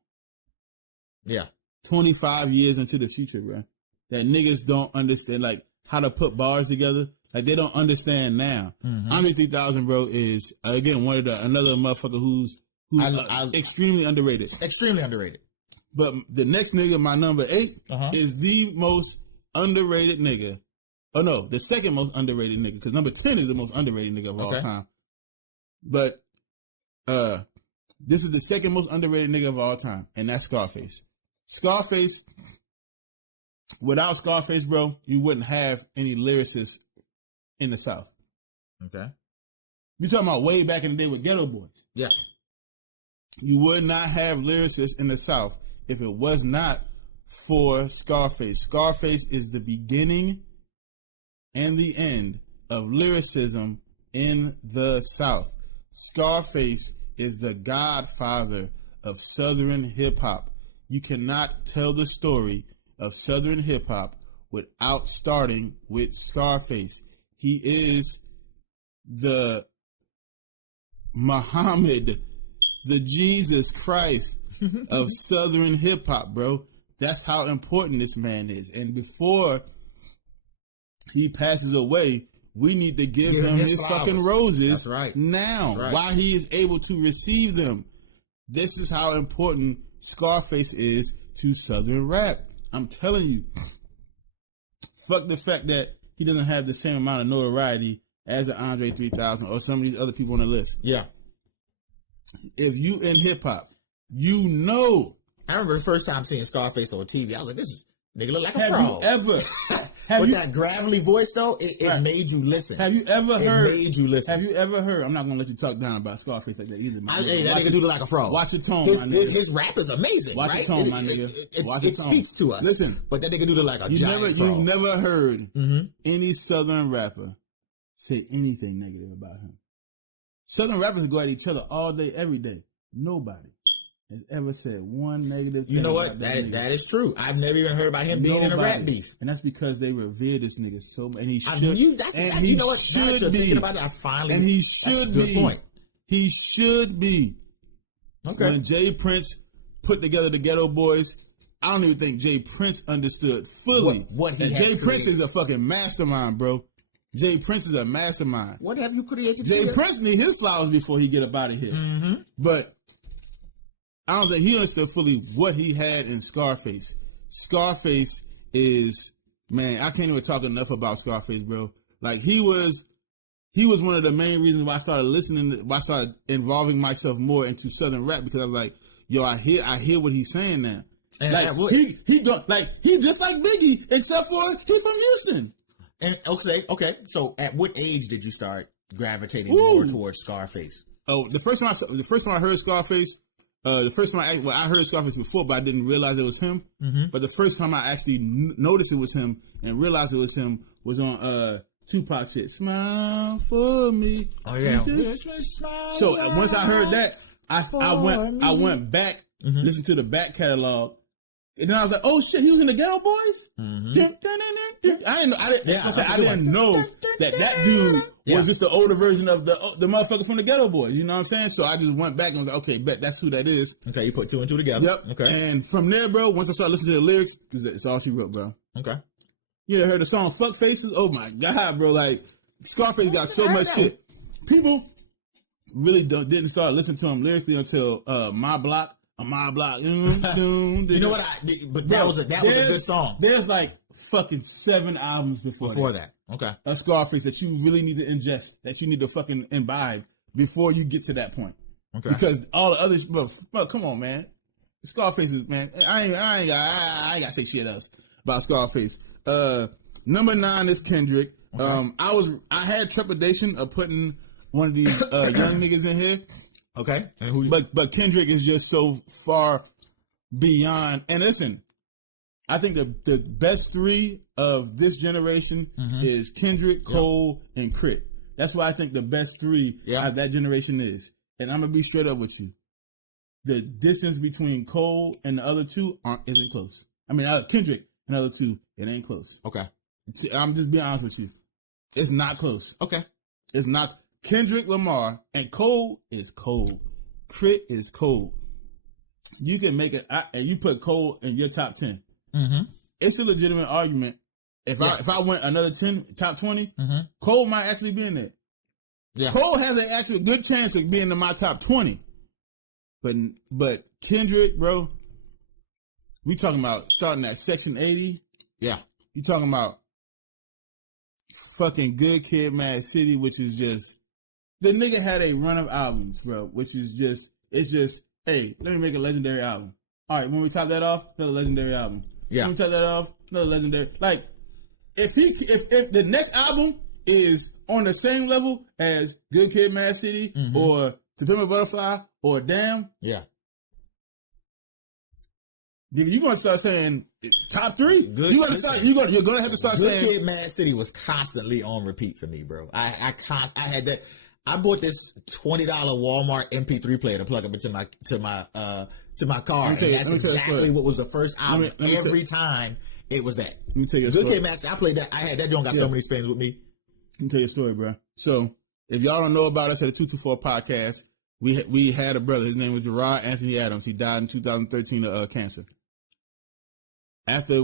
Yeah. 25 years into the future, bro. That niggas don't understand like how to put bars together. Like they don't understand now. Andre 3000, bro, is again another motherfucker who's extremely underrated. Extremely underrated. But the next nigga, my number 8, is the most underrated nigga. Oh no, the second most underrated nigga. Because number 10 is the most underrated nigga of all time. But this is the second most underrated nigga of all time, and that's Scarface. Scarface. Without Scarface, bro, you wouldn't have any lyricists in the South. Okay. You talking about way back in the day with Ghetto Boys. Yeah. You would not have lyricists in the South if it was not for Scarface. Scarface is the beginning and the end of lyricism in the South. Scarface is the godfather of Southern hip-hop. You cannot tell the story of Southern hip-hop without starting with Scarface. He is the Muhammad, the Jesus Christ of Southern hip-hop, bro. That's how important this man is. And before he passes away, we need to give him his fucking roses now. While he is able to receive them. This is how important Scarface is to Southern rap. I'm telling you. Fuck the fact that he doesn't have the same amount of notoriety as an Andre 3000 or some of these other people on the list. Yeah. If you in hip hop, you know. I remember the first time seeing Scarface on TV. I was like, this Nigga look like a Have frog. you ever? With that gravelly voice though, it made you listen. Have you ever heard? It made you listen. Have you ever heard? I'm not gonna let you talk down about Scarface like that either. Hey, that nigga do look like a frog. Watch your tone, my nigga. His rap is amazing. Watch right? your tone, my nigga. It speaks to us. Listen, but that nigga do look like a giant frog. You've never heard any Southern rapper say anything negative about him. Southern rappers go at each other all day, every day. Nobody has ever said one negative thing. You know what? That is true. I've never even heard about him being in a rap beef. And that's because they revere this nigga so much. And he should. You know what? Should be. Thinking about it, I finally. And he should be. Good point. He should be. Okay. When Jay Prince put together the Ghetto Boys, I don't even think Jay Prince understood fully what he and had Jay created. Prince is a fucking mastermind, bro. Jay Prince is a mastermind. What have you created? Jay Prince need his flowers before he get up out of here. But I don't think he understood fully what he had in Scarface. Scarface is, man, I can't even talk enough about Scarface, bro. Like he was one of the main reasons why I started involving myself more into Southern rap, because I was like, yo, I hear what he's saying now. And like he just like Biggie, except for he from Houston. And okay. So, at what age did you start gravitating more towards Scarface? Oh, the first time I heard Scarface, I heard Scarface before, but I didn't realize it was him. But the first time I actually noticed it was him and realized it was him was on Tupac shit. Smile for me. Oh yeah. So once I heard that, I went back, listened to the back catalog. And then I was like, "Oh shit, he was in the Ghetto Boys." I didn't know that dude was just the older version of the motherfucker from the Ghetto Boys. You know what I'm saying? So I just went back and was like, "Okay, bet that's who that is." Okay, you put two and two together. Yep. Okay. And from there, bro, once I started listening to the lyrics, it's all she wrote, bro. Okay. You ever heard the song "Fuck Faces"? Oh my god, bro! Like Scarface got so much shit. People really didn't start listening to him lyrically until My Block. My Block. You know what? But that was a good song. There's like fucking 7 albums before that. Okay. A Scarface that you really need to ingest, that you need to fucking imbibe before you get to that point. Okay. Because all the others, bro, come on, man. Scarface is, man. I ain't got to say shit else about Scarface. Number 9 is Kendrick. Okay. I had trepidation of putting one of these young niggas in here. Okay. But Kendrick is just so far beyond. And listen, I think the best 3 of this generation is Kendrick, Cole, and Crit. That's why I think the best 3 of that generation is. And I'm gonna be straight up with you. The distance between Cole and the other 2 isn't close. I mean, Kendrick and the other 2, it ain't close. Okay. I'm just being honest with you. It's not close. Okay. It's not. Kendrick Lamar and Cole is cold. Crit is cold. You can make it, and you put Cole in your top 10. It's a legitimate argument. If I went another 10, top 20, Cole might actually be in there. Yeah. Cole has an actual good chance of being in my top 20. But Kendrick, bro, we talking about starting at Section 80. Yeah. You talking about fucking Good Kid, Mad City, which is just, the nigga had a run of albums, bro, which is just, it's just, hey, let me make a legendary album. All right, when we top that off, another legendary album. Yeah. When we top that off, another legendary. Like, if the next album is on the same level as Good Kid, Mad City, or To Pimp a Butterfly, or Damn. Yeah. You're gonna start saying top 3. You're gonna have to start saying. Good Kid, Mad City was constantly on repeat for me, bro. I had that. I bought this $20 Walmart MP3 player to plug up into my car, and that's exactly what was the first album. Every time it was that. Let me tell you a Good story. Kid, Mad City. I played that. I had that joint got so many spins with me. Let me tell you a story, bro. So if y'all don't know about us at the 224 podcast, we had a brother. His name was Gerard Anthony Adams. He died in 2013 of cancer. After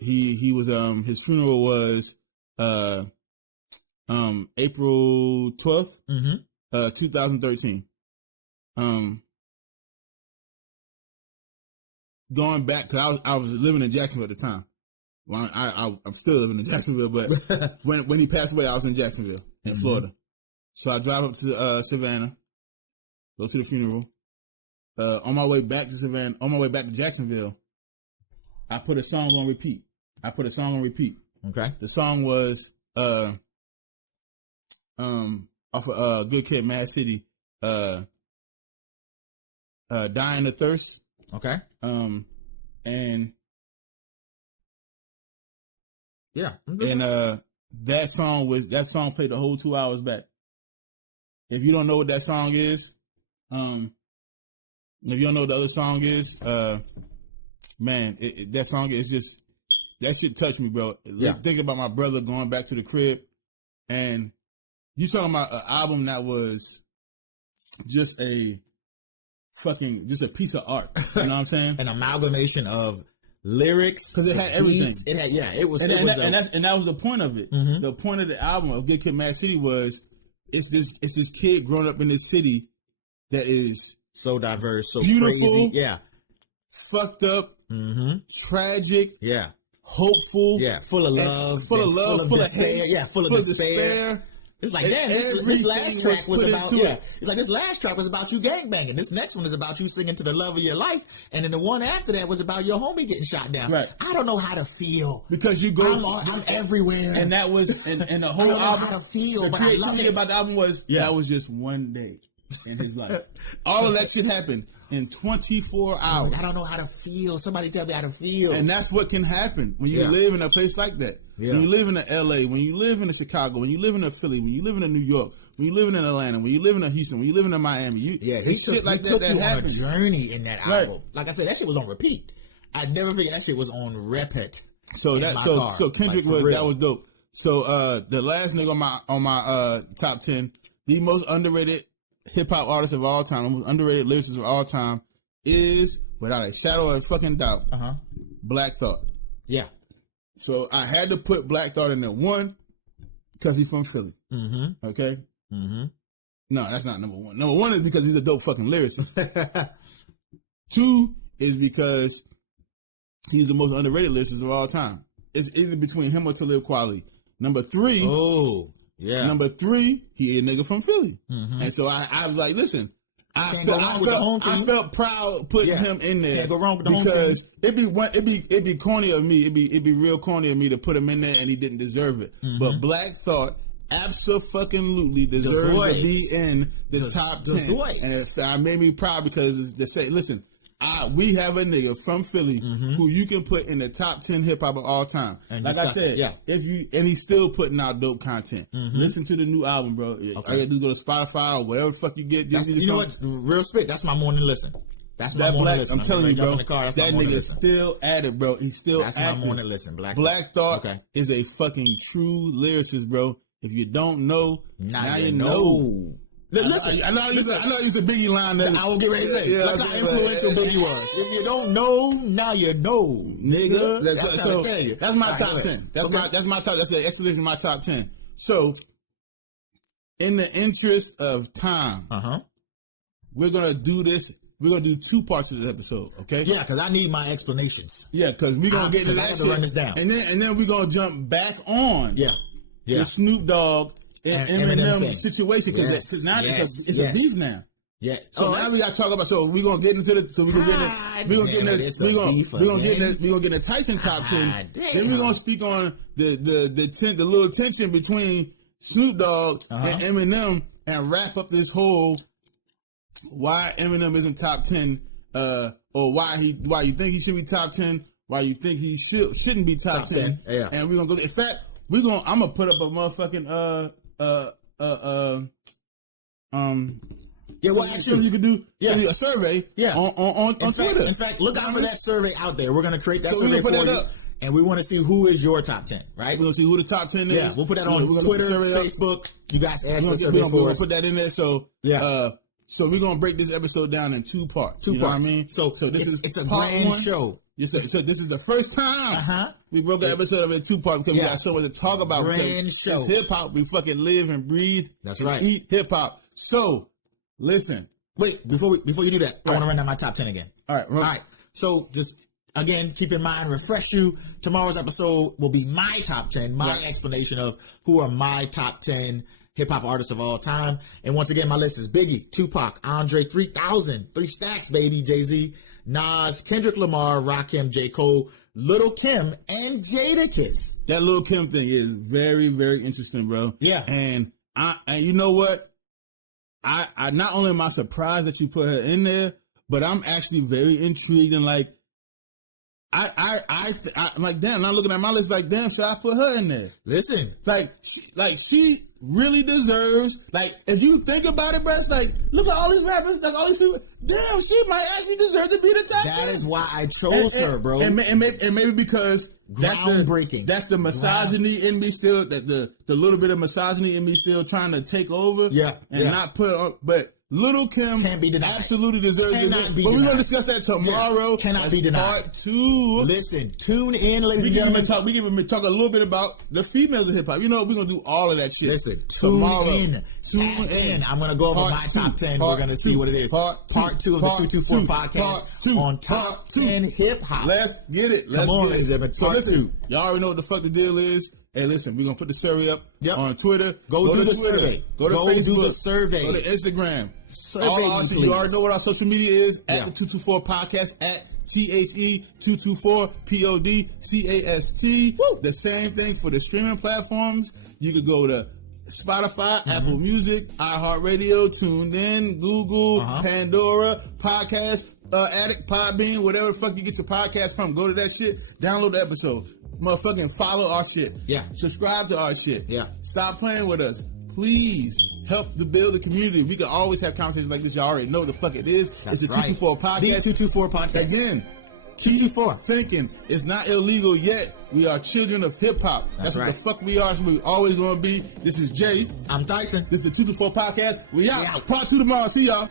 he was his funeral was April 12th, 2013. Going back, cause I was living in Jacksonville at the time. Well, I'm still living in Jacksonville, but when he passed away, I was in Jacksonville, in Florida. So I drive up to Savannah, go to the funeral. On my way back to Jacksonville, I put a song on repeat. Okay. The song was off of Good Kid, Mad City, Dying of Thirst. Okay. And yeah. that song played the whole 2 hours back. If you don't know what that song is, if you don't know what the other song is, man, that song is just, that shit touched me, bro. Yeah. Think about my brother going back to the crib, and you talking about an album that was just a piece of art. You know what I'm saying? An amalgamation of lyrics, because it had everything. It had, yeah, it was, and that was the point of it. Mm-hmm. The point of the album of Good Kid, Mad City was it's this kid growing up in this city that is so diverse, so beautiful, crazy, yeah, fucked up, tragic, yeah, hopeful, yeah, full of love, full of despair, hate, yeah, full of despair. It's like, damn, this last track was about, it's like this last track was about you gangbanging. This next one is about you singing to the love of your life. And then the one after that was about your homie getting shot down. Right. I don't know how to feel. Because you go, I'm everywhere. And that was, and the whole I don't know album, how to feel, the but I love it. about the album was, that was just one day in his life. All of that shit happened in 24 hours. I don't know how to feel. Somebody tell me how to feel. And that's what can happen when you live in a place like that. Yeah. When you live in LA, when you live in Chicago, when you live in Philly, when you live in New York, when you live in Atlanta, when you live in Houston, when you live in Miami, he took you on a journey in that album. Right. Like I said, that shit was on repeat. I never figured that shit was on repeat. So Kendrick that was dope. So the last nigga on my top 10, the most underrated hip hop artist of all time, the most underrated lyricist of all time, is without a shadow of a fucking doubt, Black Thought. Yeah. So I had to put Black Thought in there. One, because he's from Philly. Mm-hmm. Okay? Mm-hmm. No, that's not number one. Number one is because he's a dope fucking lyricist. Two is because he's the most underrated lyricist of all time. It's either between him or Talib Kweli. Number three. Oh, yeah. Number three, he a nigga from Philly. Mm-hmm. And so I was like, listen, I felt proud putting him in there. Can't go wrong with the because it'd be corny of me. It'd be real corny of me to put him in there and he didn't deserve it. Mm-hmm. But Black Thought absolutely deserves to be in the top 10. And it made me proud because they say, listen, we have a nigga from Philly who you can put in the top 10 hip hop of all time. And like I said, and he's still putting out dope content. Mm-hmm. Listen to the new album, bro. Okay. All you gotta do is go to Spotify or whatever the fuck you get. You know what? Real spit. That's my morning listen. That's my morning listen. I'm telling you, bro. That nigga still at it, bro. He's still That's active. My morning listen. Black Thought is a fucking true lyricist, bro. If you don't know, now you know. Listen, I know I used a Biggie line that I will get ready to say. Look how influential Biggie was. If you don't know, now you know, nigga. That's my top 10. That's my top. That's the explanation of my top 10. So, in the interest of time, we're gonna do this. We're gonna do 2 parts of this episode, okay? Yeah, because I need my explanations. Yeah, because we're gonna get into that. I have to run this down, and then we're gonna jump back on. The Snoop Dogg and Eminem situation because now it's a beef now. Yeah. So now we got to talk about. So we're gonna get into the. So we're gonna get the Tyson top 10. Then we're gonna speak on the little tension between Snoop Dogg and Eminem and wrap up this whole why Eminem isn't top 10, or why you think he should be top 10, why you think he shouldn't be top 10. Yeah. And we're gonna go. In fact, I'm gonna put up a motherfucking actually you can do a survey on Twitter. In fact, look out for that survey out there. We're going to create that survey for you. And we want to see who is your top 10, right? We're going to see who the top 10 is. Yeah, we'll put that on Twitter, Facebook. You guys ask the survey for us. We're going to put that in there. So, so we're going to break this episode down in 2 parts. You know what I mean? So it's a grand show. So this is the first time we broke an episode of it in 2 parts because we got so much to talk about. Grand show. Hip hop, we fucking live and breathe. That's right. Eat hip hop. So listen. Wait, before you do that, I want to run down my top 10 again. All right. So just again, keep in mind, refresh you. Tomorrow's episode will be my top 10, my explanation of who are my top 10 hip hop artists of all time. And once again, my list is Biggie, Tupac, Andre 3000, 3 Stacks, baby, Jay-Z, Nas, Kendrick Lamar, Rakim, J. Cole, Lil' Kim, and Jadakiss. That Lil' Kim thing is very, very interesting, bro. Yeah. And you know what? I not only am I surprised that you put her in there, but I'm actually very intrigued and like, I'm like, damn, I'm looking at my list like, damn, should I put her in there? Listen. She really deserves, like, if you think about it, bro, it's like, look at all these rappers, like all these people, damn, she might actually deserve to be the top. That is why I chose her, bro. And maybe because groundbreaking. That's the misogyny in me still, that the little bit of misogyny in me still trying to take over. Yeah. And not put on, but Lil' Kim can't be denied. Absolutely deserves it. But we're going to discuss that tomorrow. Yeah. Cannot be denied. Part 2. Listen, tune in, ladies and gentlemen. We give him talk a little bit about the females in hip hop. You know, we're going to do all of that shit. Listen, tomorrow. Tune in. I'm going to go over my top 10. We're going to see what it is. Part 2 of the 224 podcast on top 10 hip hop. Let's get it. Come on, ladies and gentlemen. So listen, y'all already know what the fuck the deal is. Hey, listen, we're going to put the survey up on Twitter. Go do the survey. Go to Facebook. Do the survey. Go to Instagram. Survey, you already know what our social media is. At the 224 podcast. At THE224 PODCAST. The same thing for the streaming platforms. You could go to Spotify, Apple Music, iHeartRadio, TuneIn, Google, Pandora, Podcast, Addict, Podbean, whatever the fuck you get your podcast from. Go to that shit. Download the episode. Motherfucking follow our shit. Yeah. Subscribe to our shit. Yeah. Stop playing with us. Please help to build the community. We can always have conversations like this. Y'all already know what the fuck it is. That's it's the 224 podcast. The 224 podcast. Again, keep thinking it's not illegal yet. We are children of hip hop. That's what the fuck we are. So we always gonna be. This is Jay. I'm Tyson. This is the 224 podcast. We out. Part 2 tomorrow. See y'all.